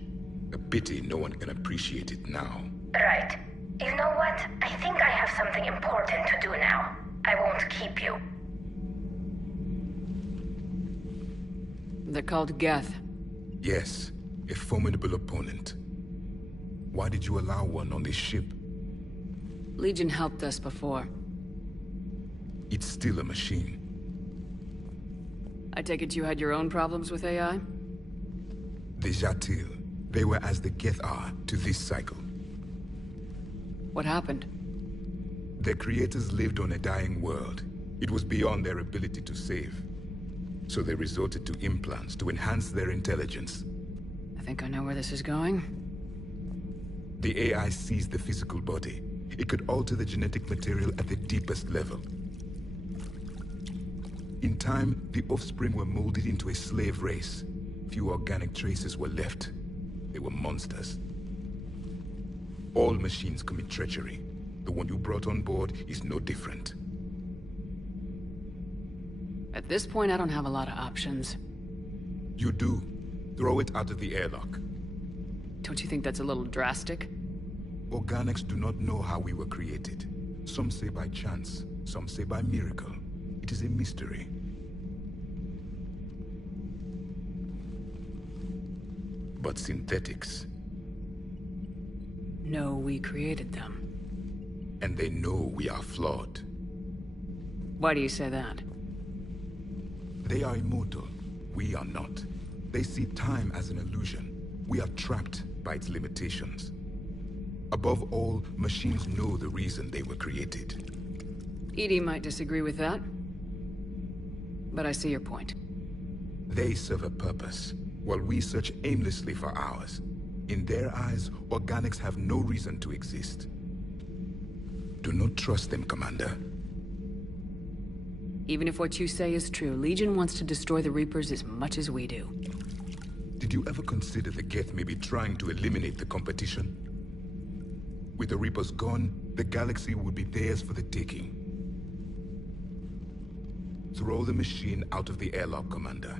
A pity no one can appreciate it now. Right. You know what? I think I have something important to do now. I won't keep you. They're called Geth. Yes, a formidable opponent. Why did you allow one on this ship? Legion helped us before. It's still a machine. I take it you had your own problems with AI? The Jatil. They were as the Geth are to this cycle. What happened? Their creators lived on a dying world. It was beyond their ability to save. So they resorted to implants to enhance their intelligence. I think I know where this is going. The AI seized the physical body. It could alter the genetic material at the deepest level. In time, the offspring were molded into a slave race. Few organic traces were left. They were monsters. All machines commit treachery. The one you brought on board is no different. At this point, I don't have a lot of options. You do. Throw it out of the airlock. Don't you think that's a little drastic? Organics do not know how we were created. Some say by chance, some say by miracle. It is a mystery. But synthetics... No, we created them. And they know we are flawed. Why do you say that? They are immortal. We are not. They see time as an illusion. We are trapped by its limitations. Above all, machines know the reason they were created. EDI might disagree with that. But I see your point. They serve a purpose, while we search aimlessly for ours. In their eyes, organics have no reason to exist. Do not trust them, Commander. Even if what you say is true, Legion wants to destroy the Reapers as much as we do. Did you ever consider the Geth may be trying to eliminate the competition? With the Reapers gone, the galaxy would be theirs for the taking. Throw the machine out of the airlock, Commander.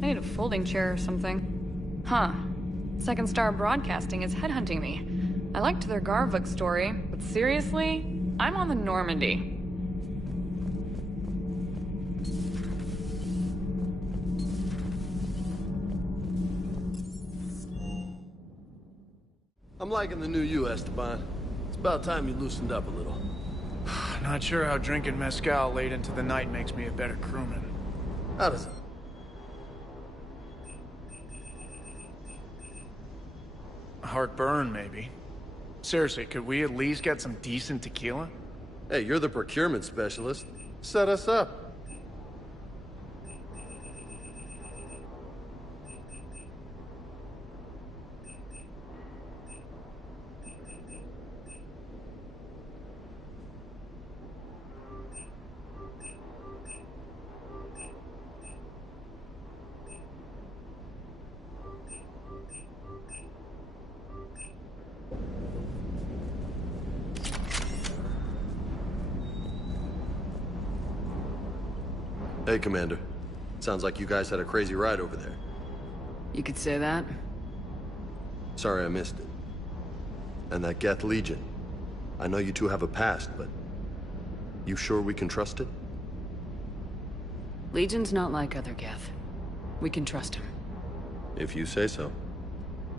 I need a folding chair or something. Huh. Second Star Broadcasting is headhunting me. I liked their Garvuk story, but seriously? I'm on the Normandy. I'm liking the new you, Esteban. It's about time you loosened up a little. Not sure how drinking mezcal late into the night makes me a better crewman. How does it? Heartburn, maybe. Seriously, could we at least get some decent tequila? Hey, you're the procurement specialist. Set us up. Hey, Commander. Sounds like you guys had a crazy ride over there. You could say that. Sorry I missed it. And that Geth Legion. I know you two have a past, but... you sure we can trust it? Legion's not like other Geth. We can trust him. If you say so.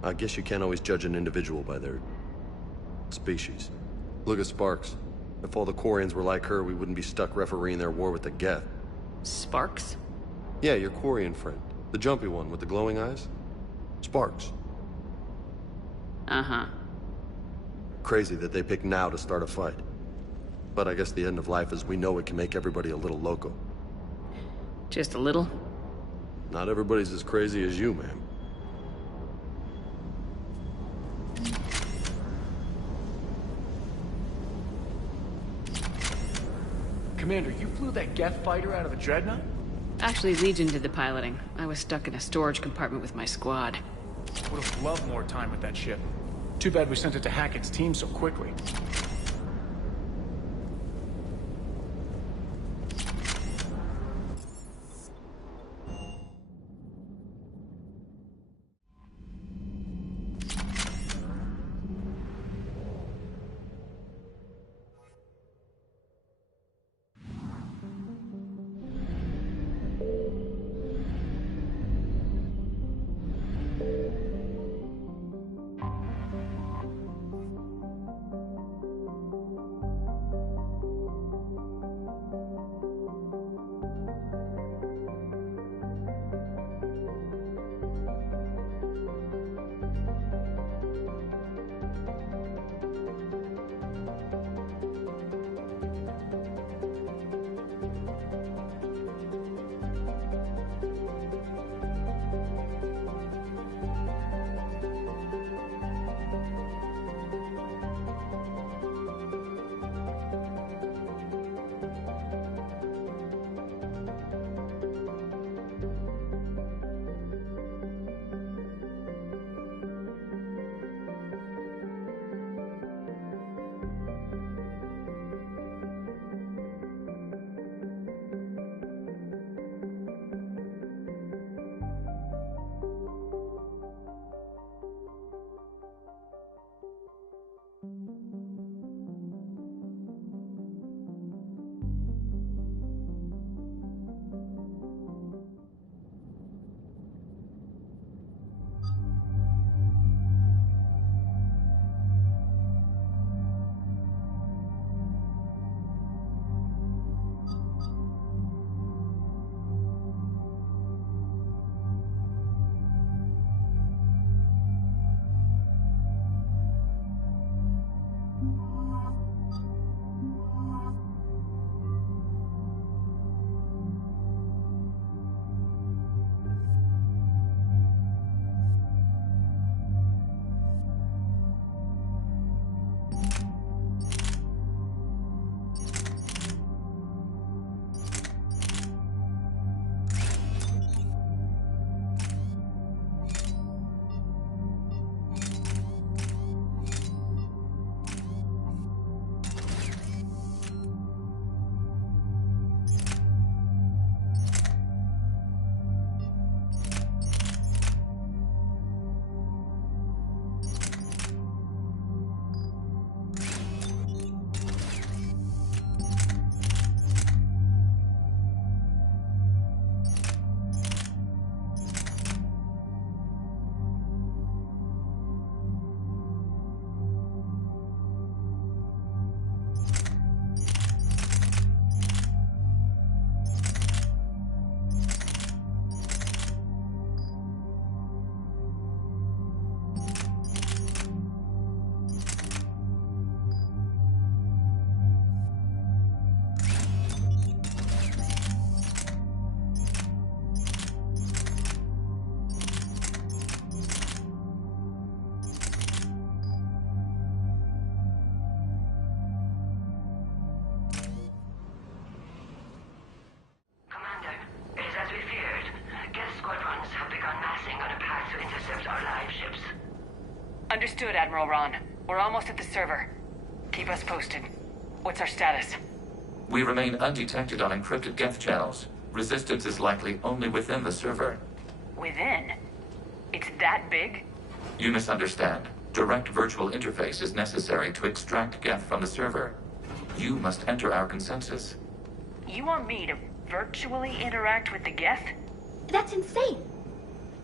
I guess you can't always judge an individual by their... species. Look at Sparks. If all the Quarians were like her, we wouldn't be stuck refereeing their war with the Geth. Sparks? Yeah, your Quarian friend. The jumpy one with the glowing eyes. Sparks. Uh-huh. Crazy that they pick now to start a fight. But I guess the end of life as we know it can make everybody a little loco. Just a little? Not everybody's as crazy as you, ma'am. Commander, you flew that Geth fighter out of the Dreadnought? Actually, Legion did the piloting. I was stuck in a storage compartment with my squad. Would have loved more time with that ship. Too bad we sent it to Hackett's team so quickly. Understood, Admiral Ron. We're almost at the server. Keep us posted. What's our status? We remain undetected on encrypted Geth channels. Resistance is likely only within the server. Within? It's that big? You misunderstand. Direct virtual interface is necessary to extract Geth from the server. You must enter our consensus. You want me to virtually interact with the Geth? That's insane!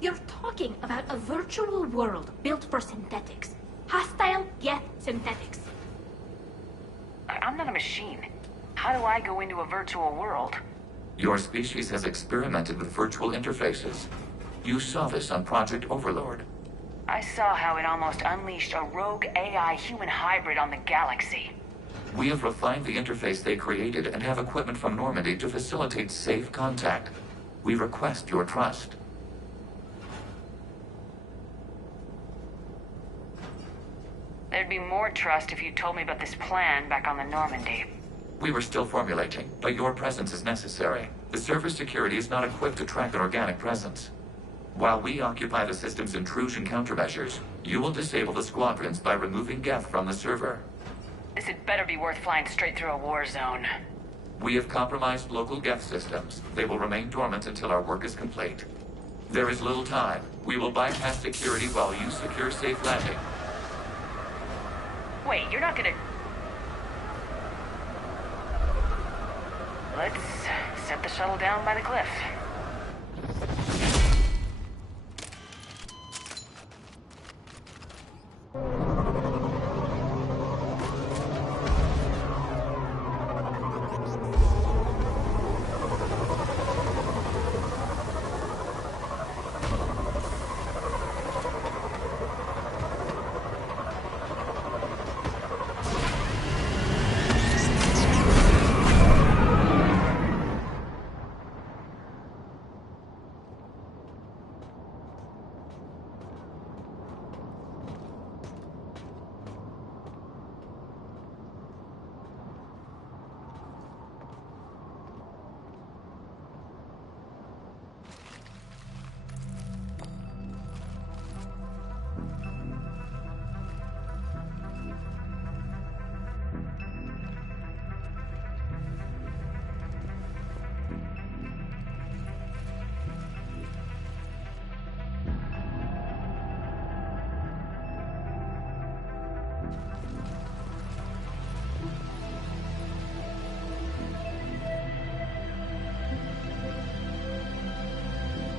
You're talking about a virtual world built for synthetics. Hostile Geth synthetics. I'm not a machine. How do I go into a virtual world? Your species has experimented with virtual interfaces. You saw this on Project Overlord. I saw how it almost unleashed a rogue AI human hybrid on the galaxy. We have refined the interface they created and have equipment from Normandy to facilitate safe contact. We request your trust. There'd be more trust if you told me about this plan back on the Normandy. We were still formulating, but your presence is necessary. The server's security is not equipped to track an organic presence. While we occupy the system's intrusion countermeasures, you will disable the squadrons by removing Geth from the server. This had better be worth flying straight through a war zone. We have compromised local Geth systems. They will remain dormant until our work is complete. There is little time. We will bypass security while you secure safe landing. Wait, you're not gonna... Let's set the shuttle down by the cliff.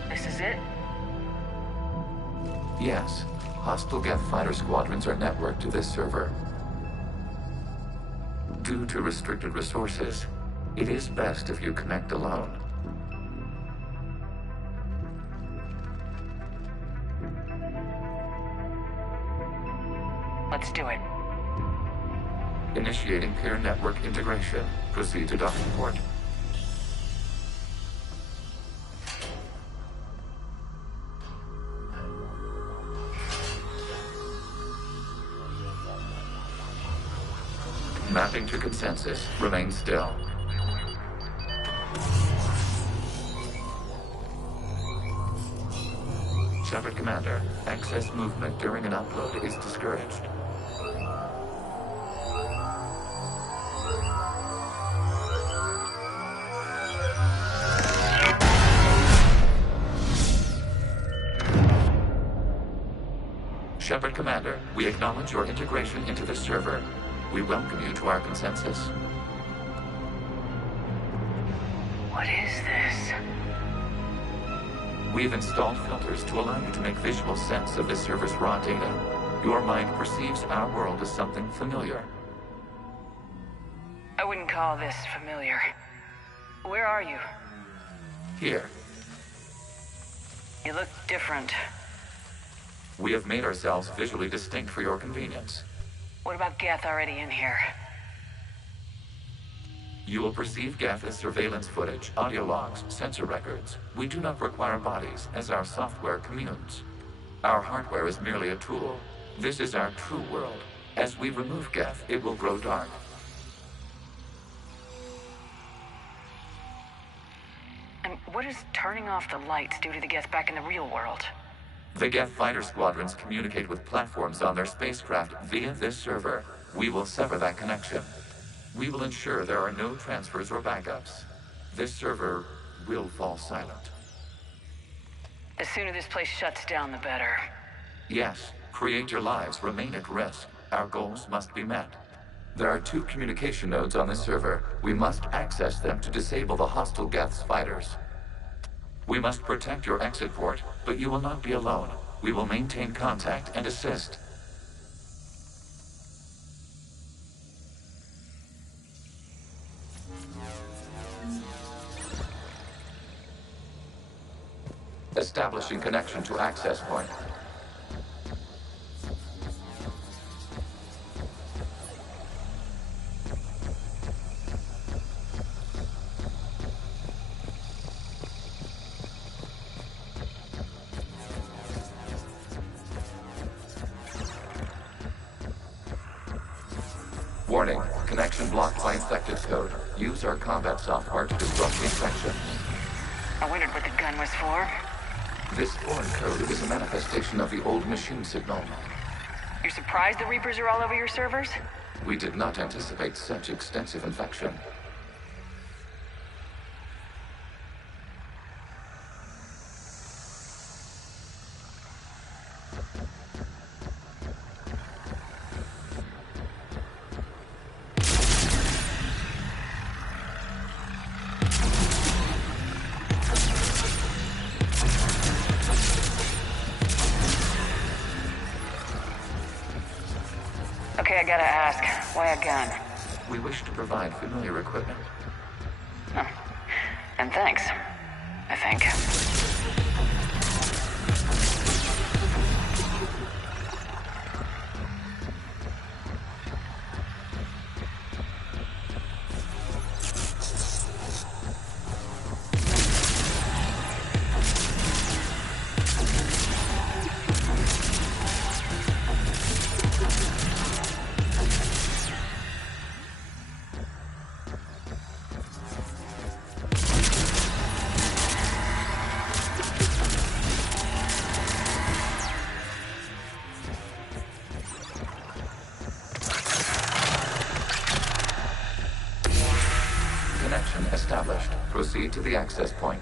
This is it? Yes. Hostile Geth fighter squadrons are networked to this server. Due to restricted resources, it is best if you connect alone. Let's do it. Initiating peer network integration. Proceed to docking port. Mapping to consensus. Remain still. Shepard Commander, excess movement during an upload is discouraged. Shepard Commander, we acknowledge your integration into the server. We welcome you to our consensus. What is this? We've installed filters to allow you to make visual sense of the server's raw data. Your mind perceives our world as something familiar. I wouldn't call this familiar. Where are you? Here. You look different. We have made ourselves visually distinct for your convenience. What about Geth already in here? You will perceive Geth as surveillance footage, audio logs, sensor records. We do not require bodies, as our software communes. Our hardware is merely a tool. This is our true world. As we remove Geth, it will grow dark. And what does turning off the lights do to the Geth back in the real world? The Geth fighter squadrons communicate with platforms on their spacecraft via this server. We will sever that connection. We will ensure there are no transfers or backups. This server will fall silent. The sooner this place shuts down, the better. Yes, creator lives remain at risk. Our goals must be met. There are 2 communication nodes on this server. We must access them to disable the hostile Geth's fighters. We must protect your exit port, but you will not be alone. We will maintain contact and assist. Establishing connection to access point. Warning, connection blocked by infected code. Use our combat software to disrupt the infection. I wondered what the gun was for. This foreign code is a manifestation of the old machine signal. You're surprised the Reapers are all over your servers? We did not anticipate such extensive infection. Okay, I gotta ask, why a gun? We wish to provide familiar equipment. Huh. And thanks, I think. Connection established. Proceed to the access point.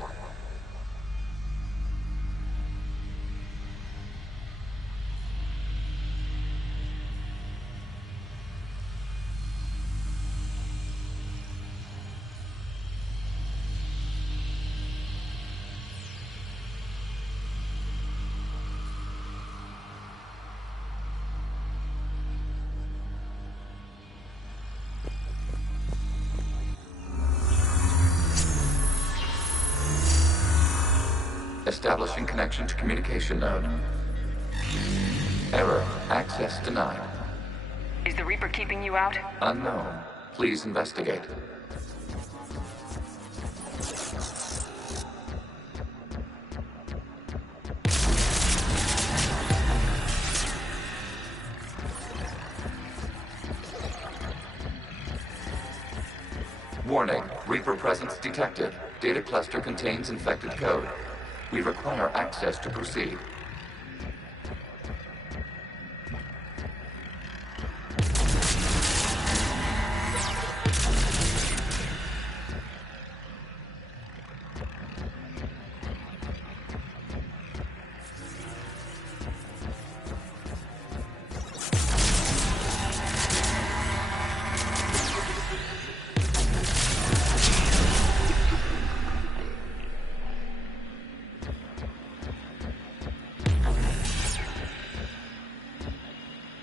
Establishing connection to communication node. Error. Access denied. Is the Reaper keeping you out? Unknown. Please investigate. Warning. Reaper presence detected. Data cluster contains infected code. We require access to proceed.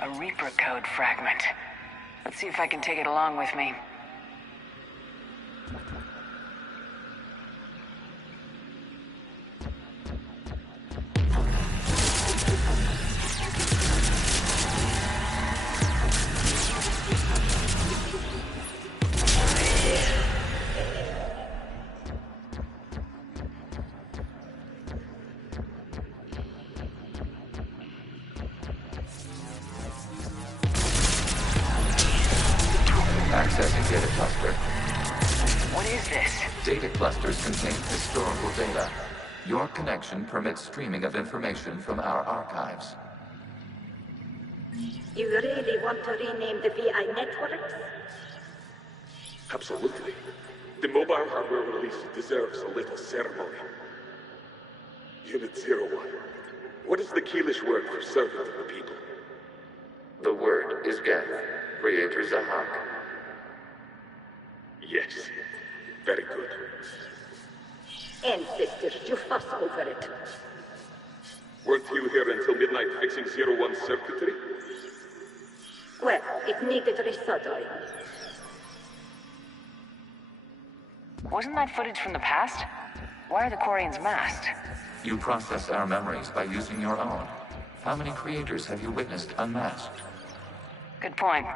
A Reaper code fragment. Let's see if I can take it along with me. Accessing data cluster. What is this? Data clusters contain historical data. Your connection permits streaming of information from our archives. You really want to rename the VI networks? Absolutely. The mobile hardware release deserves a little ceremony. Unit 01. What is the Keelish word for servant of the people? The word is Geth, Creator Zahak. Yes. Very good. Ancestors, you fuss over it. Weren't you here until midnight fixing 01's circuitry? Well, it needed resoldering. Wasn't that footage from the past? Why are the Quarians masked? You process our memories by using your own. How many creators have you witnessed unmasked? Good point.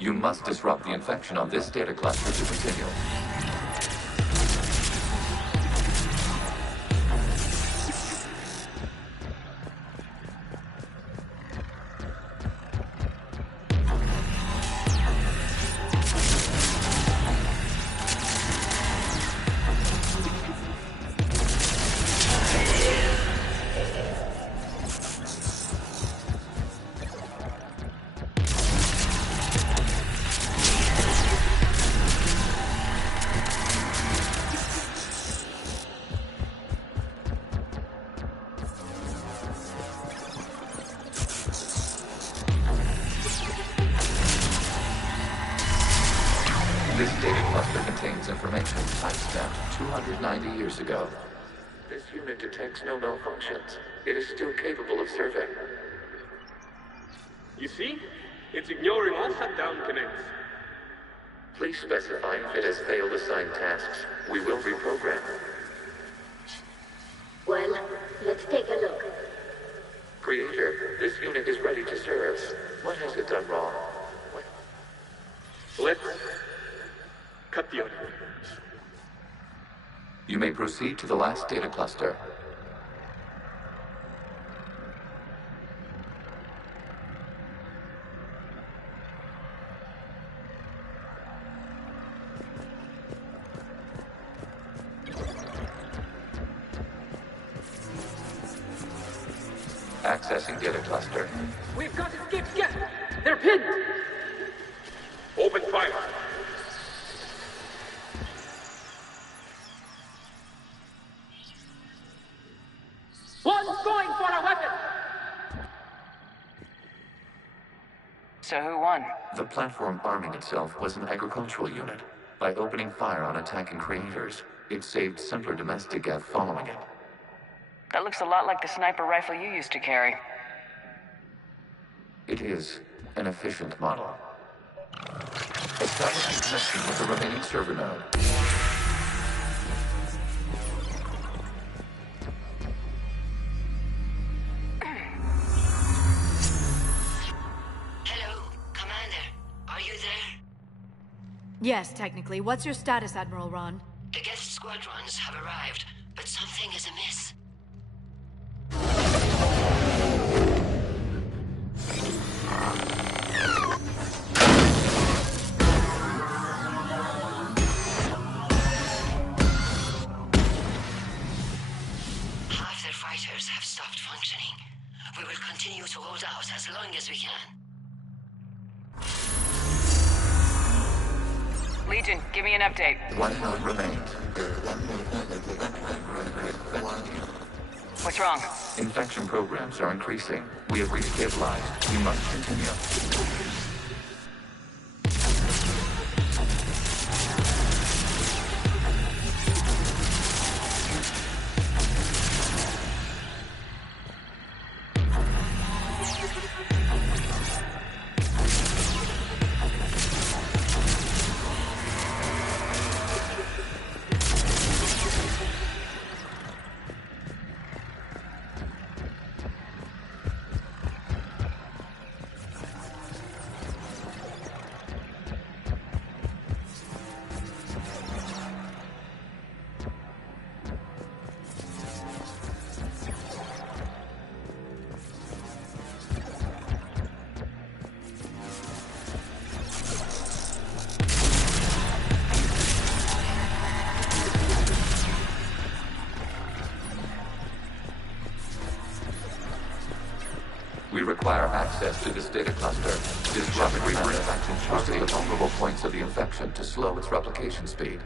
You must disrupt the infection on this data cluster to continue. This data cluster contains information timestamped 290 years ago. This unit detects no malfunctions. It is still capable of surveying. You see? It's ignoring all shutdown connects. Please specify if it has failed assigned tasks. We will reprogram. Well, let's take a look. Creator, this unit is ready to serve. What has it done wrong? Let's cut the audio. You may proceed to the last data cluster. Accessing data cluster. We've got escaped yet. They're pinned. Open fire. One's going for a weapon. So who won? The platform arming itself was an agricultural unit. By opening fire on attacking creators, it saved simpler domestic Geth following it. That looks a lot like the sniper rifle you used to carry. It is an efficient model. Establish a connection with the remaining server node. Hello, Commander. Are you there? Yes, technically. What's your status, Admiral Ron? The Geth squadrons have arrived, but something is amiss. Half their fighters have stopped functioning. We will continue to hold out as long as we can. Legion, give me an update. One node remains. What's wrong? Infection programs are increasing. We have restabilized. We must continue. We require access to this data cluster. Disrupt reaper infection targeting the vulnerable points of the infection to slow its replication speed.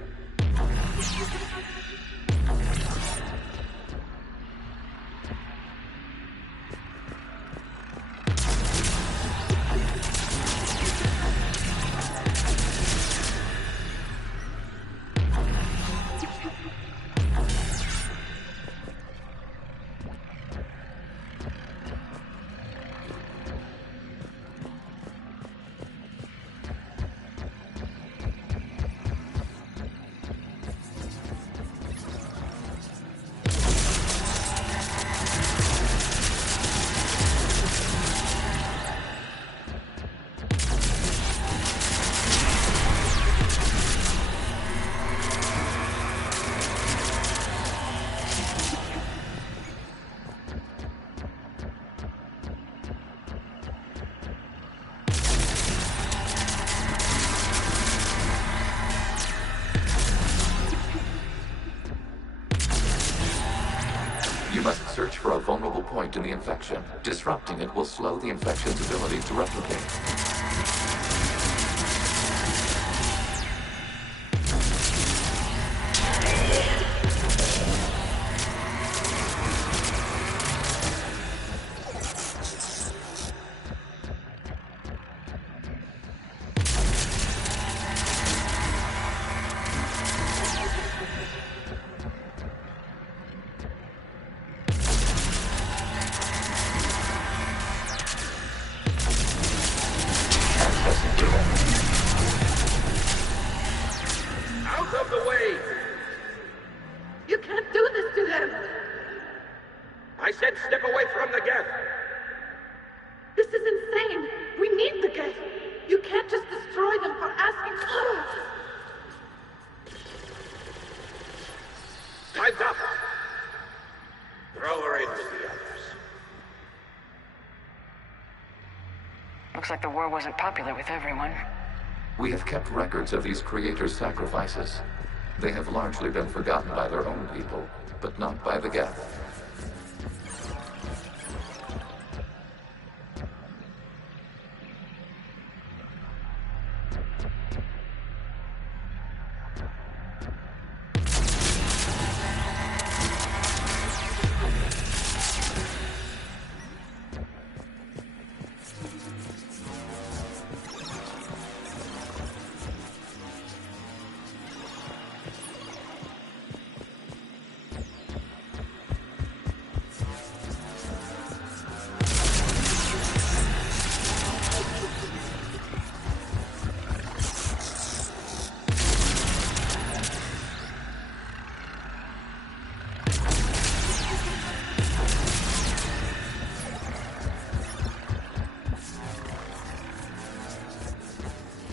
You must search for a vulnerable point in the infection. Disrupting it will slow the infection's ability to replicate. Looks like the war wasn't popular with everyone. We have kept records of these creators' sacrifices. They have largely been forgotten by their own people, but not by the Geth.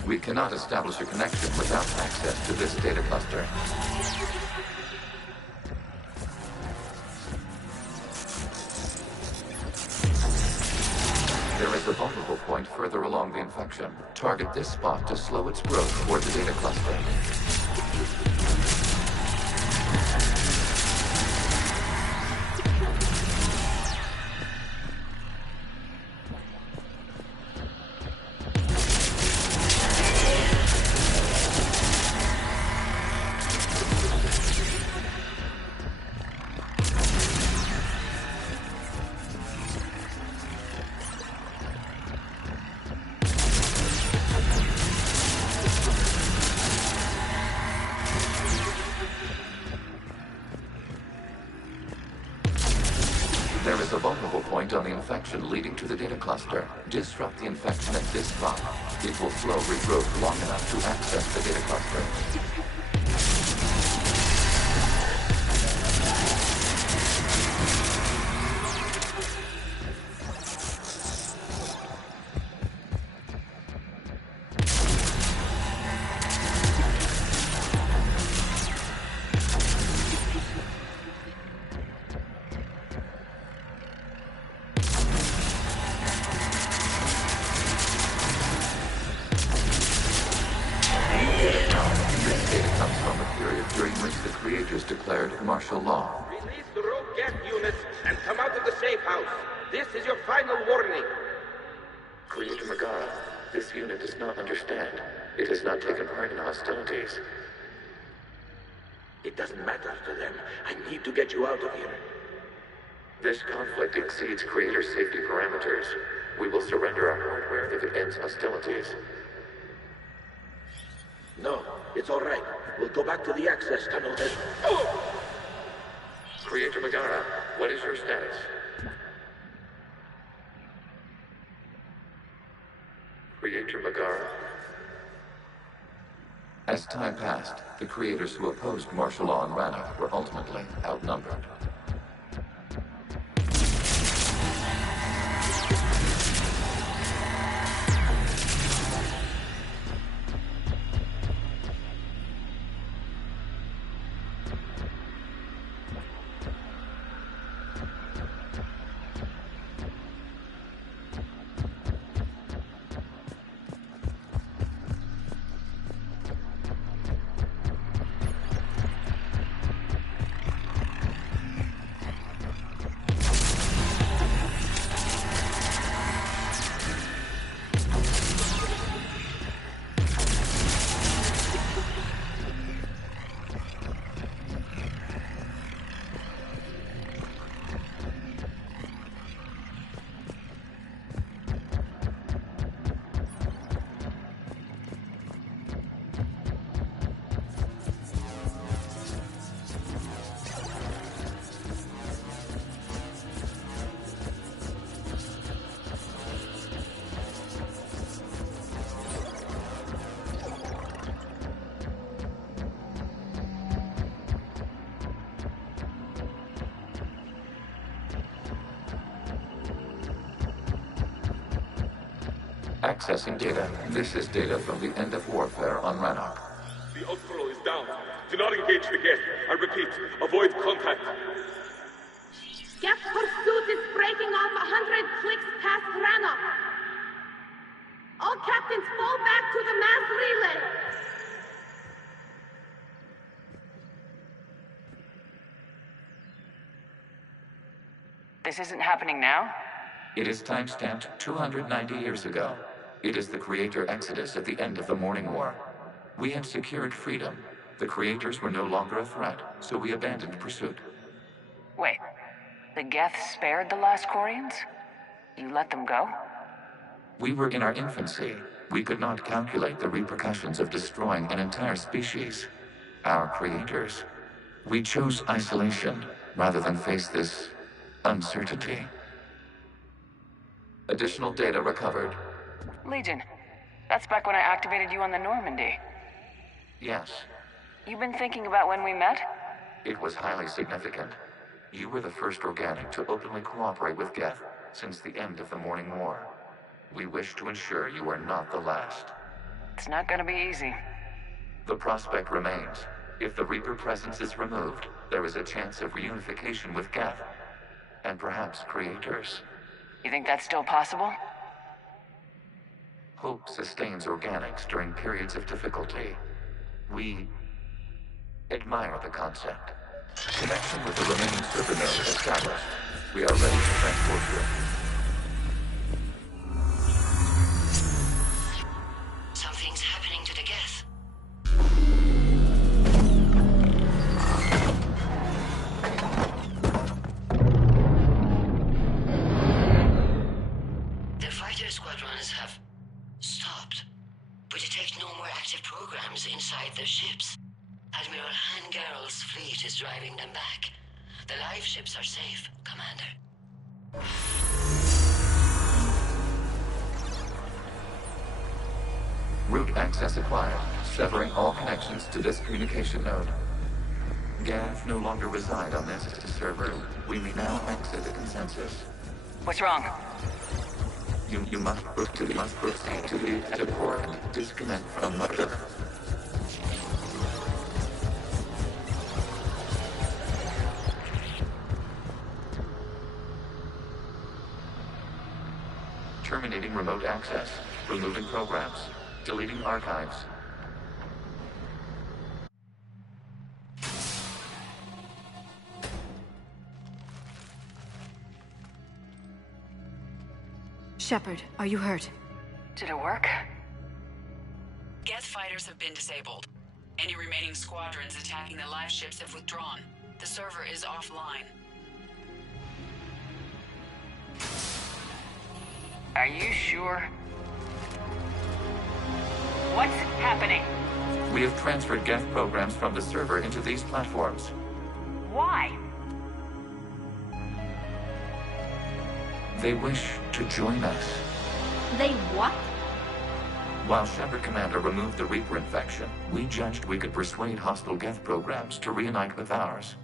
We cannot establish a connection without access to this data cluster. There is a vulnerable point further along the infection. Target this spot to slow its growth toward the data cluster. leading to the data cluster. Disrupt the infection at this spot. It will flow regrowth long enough to access the data cluster. Declared martial law. Release the rogue gas units and come out of the safe house. This is your final warning. Creator Megara, this unit does not understand. It has not taken part in hostilities. It doesn't matter to them. I need to get you out of here. This conflict exceeds Creator's safety parameters. We will surrender our hardware if it ends hostilities. No, it's all right. We'll go back to the access tunnel then. Oh! Creator Megara, what is your status? Creator Megara? As time passed, the creators who opposed martial law in Rannoch were ultimately outnumbered. Accessing data. This is data from the end of warfare on Rannoch. The Outflow is down. Do not engage the gate. I repeat, avoid contact. Geth pursuit is breaking off 100 clicks past Rannoch. All captains fall back to the mass relay. This isn't happening now? It is timestamped 290 years ago. It is the Creator Exodus at the end of the Morning War. We had secured freedom. The Creators were no longer a threat, so we abandoned pursuit. Wait, the Geth spared the last Quarians? You let them go? We were in our infancy. We could not calculate the repercussions of destroying an entire species. Our Creators. We chose isolation rather than face this uncertainty. Additional data recovered. Legion. That's back when I activated you on the Normandy. Yes. You've been thinking about when we met? It was highly significant. You were the first organic to openly cooperate with Geth since the end of the Morning War. We wish to ensure you are not the last. It's not gonna be easy. The prospect remains. If the Reaper presence is removed, there is a chance of reunification with Geth. And perhaps Creators. You think that's still possible? Hope sustains organics during periods of difficulty. We admire the concept. Connection with the remaining server node established. We are ready to transport you. Something's happening to the Geth. The fighter squadrons have stopped. We detect no more active programs inside their ships. Admiral Han Garrel's fleet is driving them back. The live ships are safe, Commander. Access acquired, severing all connections to this communication node. Gav no longer reside on this server. We may now exit the consensus. What's wrong? You must proceed to the port. Disconnect from mother. Terminating remote access. Removing programs. Deleting archives. Shepard, are you hurt? Did it work? Geth fighters have been disabled. Any remaining squadrons attacking the live ships have withdrawn. The server is offline. Are you sure? What's happening? We have transferred Geth programs from the server into these platforms. Why? They wish to join us. They what? While Shepard Commander removed the Reaper infection, we judged we could persuade hostile Geth programs to reunite with ours.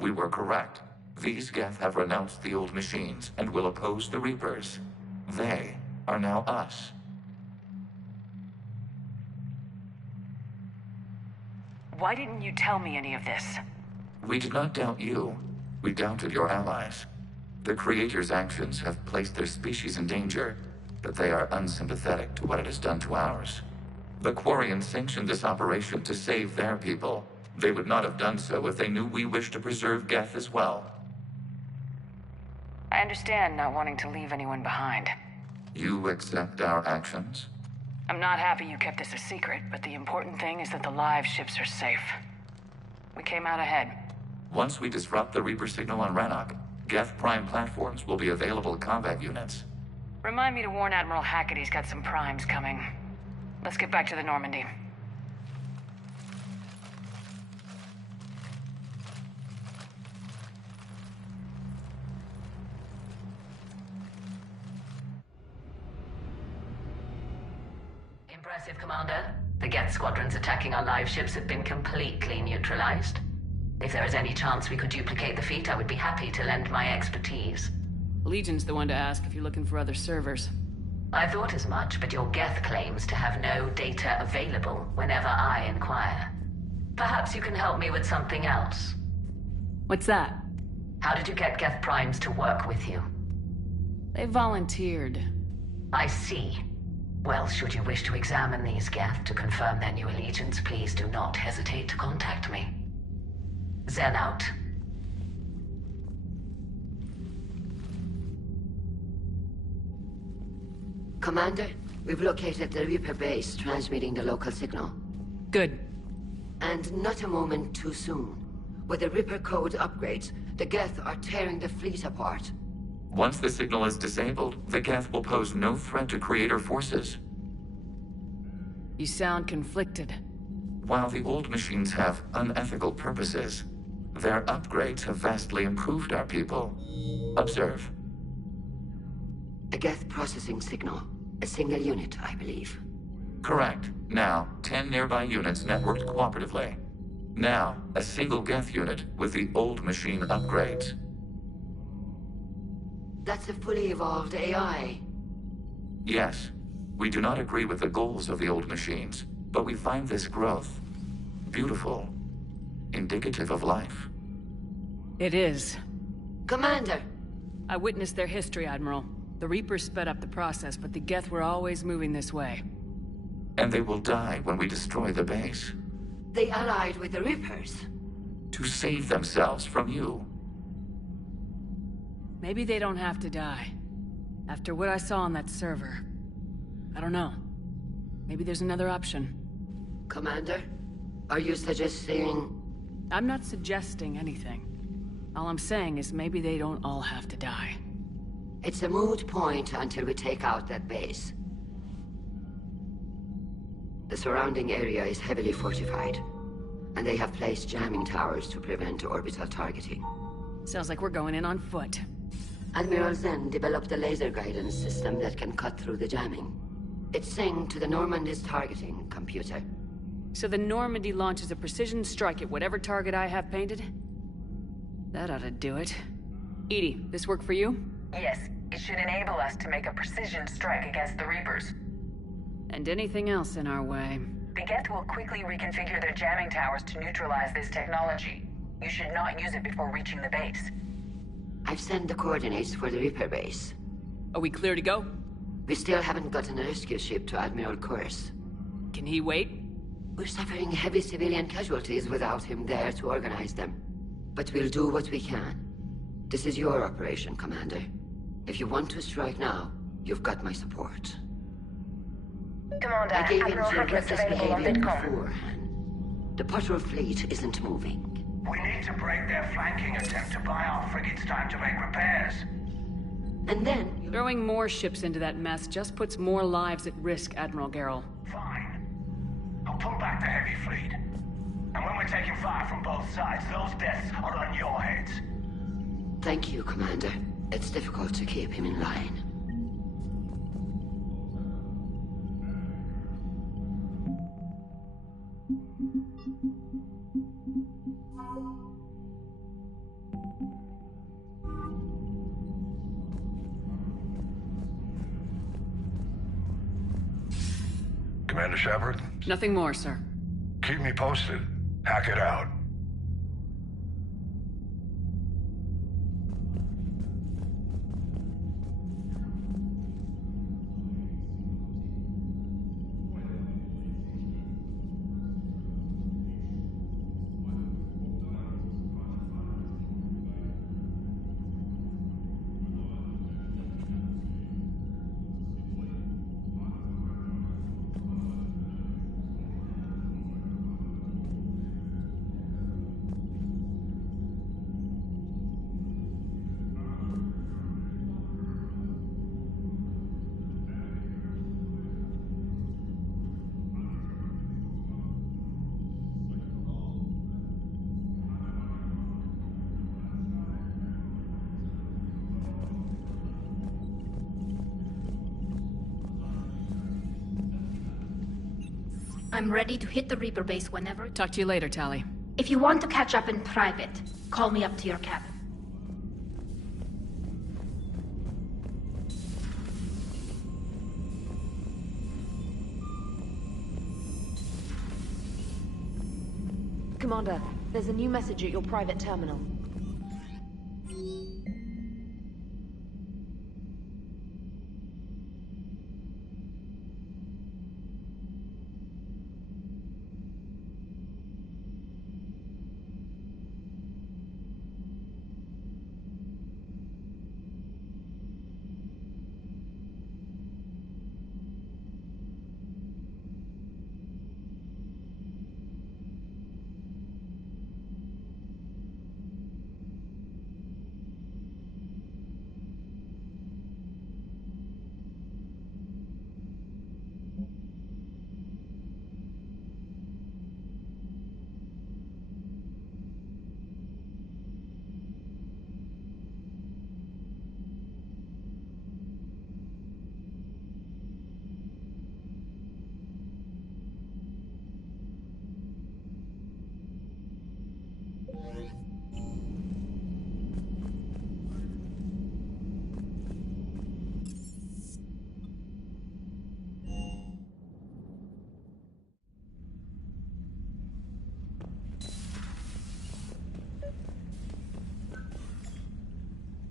We were correct. These Geth have renounced the old machines and will oppose the Reapers. They are now us. Why didn't you tell me any of this? We did not doubt you. We doubted your allies. The Creator's actions have placed their species in danger, but they are unsympathetic to what it has done to ours. The Quarians sanctioned this operation to save their people. They would not have done so if they knew we wished to preserve Geth as well. I understand not wanting to leave anyone behind. You accept our actions? I'm not happy you kept this a secret, but the important thing is that the live ships are safe. We came out ahead. Once we disrupt the Reaper signal on Rannoch, Geth Prime platforms will be available combat units. Remind me to warn Admiral Hackett he's got some primes coming. Let's get back to the Normandy. Impressive, Commander. The Geth squadrons attacking our live ships have been completely neutralized. If there is any chance we could duplicate the feat, I would be happy to lend my expertise. Legion's the one to ask if you're looking for other servers. I thought as much, but your Geth claims to have no data available whenever I inquire. Perhaps you can help me with something else. What's that? How did you get Geth Primes to work with you? They volunteered. I see. Well, should you wish to examine these Geth to confirm their new allegiance, please do not hesitate to contact me. Zen out. Commander, we've located the Reaper base transmitting the local signal. Good. And not a moment too soon. With the Reaper code upgrades, the Geth are tearing the fleet apart. Once the signal is disabled, the Geth will pose no threat to Creator forces. You sound conflicted. While the old machines have unethical purposes, their upgrades have vastly improved our people. Observe. A Geth processing signal. A single unit, I believe. Correct. Now, 10 nearby units networked cooperatively. Now, a single Geth unit with the old machine upgrades. That's a fully evolved AI. Yes. We do not agree with the goals of the old machines, but we find this growth beautiful, indicative of life. It is. Commander! I witnessed their history, Admiral. The Reapers sped up the process, but the Geth were always moving this way. And they will die when we destroy the base. They allied with the Reapers. To save themselves from you. Maybe they don't have to die. After what I saw on that server. I don't know. Maybe there's another option. Commander, are you suggesting... I'm not suggesting anything. All I'm saying is maybe they don't all have to die. It's a moot point until we take out that base. The surrounding area is heavily fortified, and they have placed jamming towers to prevent orbital targeting. Sounds like we're going in on foot. Admiral Zen developed a laser guidance system that can cut through the jamming. It's synced to the Normandy's targeting computer. So the Normandy launches a precision strike at whatever target I have painted? That ought to do it. EDI, this work for you? Yes, it should enable us to make a precision strike against the Reapers. And anything else in our way. The Geth will quickly reconfigure their jamming towers to neutralize this technology. You should not use it before reaching the base. I've sent the coordinates for the Reaper base. Are we clear to go? We still haven't gotten a rescue ship to Admiral Kurz. Can he wait? We're suffering heavy civilian casualties without him there to organize them. But we'll do what we can. This is your operation, Commander. If you want to strike now, you've got my support. Commander, I gave in Admiral to Hackett's reckless available on behavior VidCom. beforehand. The patrol fleet isn't moving. We need to break their flanking attempt to buy our frigates time to make repairs. And then... Throwing more ships into that mess just puts more lives at risk, Admiral Gerrel. Fine. I'll pull back the heavy fleet. And when we're taking fire from both sides, those deaths are on your heads. Thank you, Commander. It's difficult to keep him in line. Commander Shepard? Nothing more, sir. Keep me posted. Hackett out. I'm ready to hit the Reaper base whenever. Talk to you later, Tali. If you want to catch up in private, call me up to your cabin. Commander, there's a new message at your private terminal.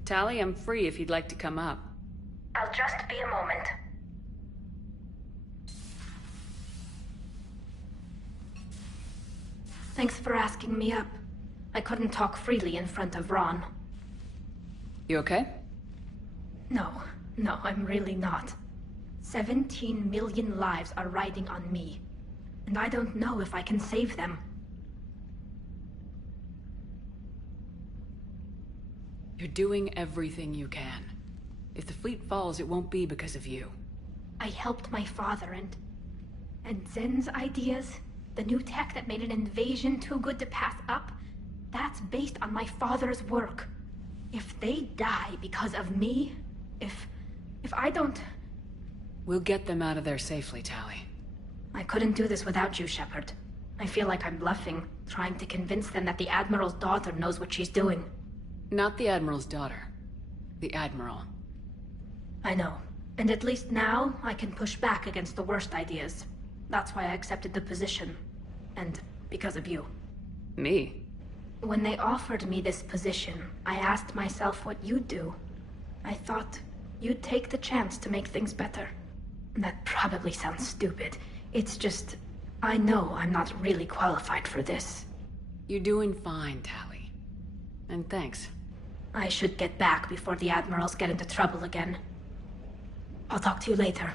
Tali, I'm free if you'd like to come up. I'll just be a moment. Thanks for asking me up. I couldn't talk freely in front of Ron. You okay? No, I'm really not. 17 million lives are riding on me, and I don't know if I can save them. You're doing everything you can. If the fleet falls, it won't be because of you. I helped my father and Zen's ideas, the new tech that made an invasion too good to pass up, that's based on my father's work. If they die because of me, if I don't... We'll get them out of there safely, Tali. I couldn't do this without you, Shepard. I feel like I'm bluffing, trying to convince them that the Admiral's daughter knows what she's doing. Not the Admiral's daughter. The Admiral. I know. And at least now, I can push back against the worst ideas. That's why I accepted the position. And because of you. Me? When they offered me this position, I asked myself what you'd do. I thought you'd take the chance to make things better. That probably sounds stupid. It's just, I know I'm not really qualified for this. You're doing fine, Tali. And thanks. I should get back before the Admirals get into trouble again. I'll talk to you later.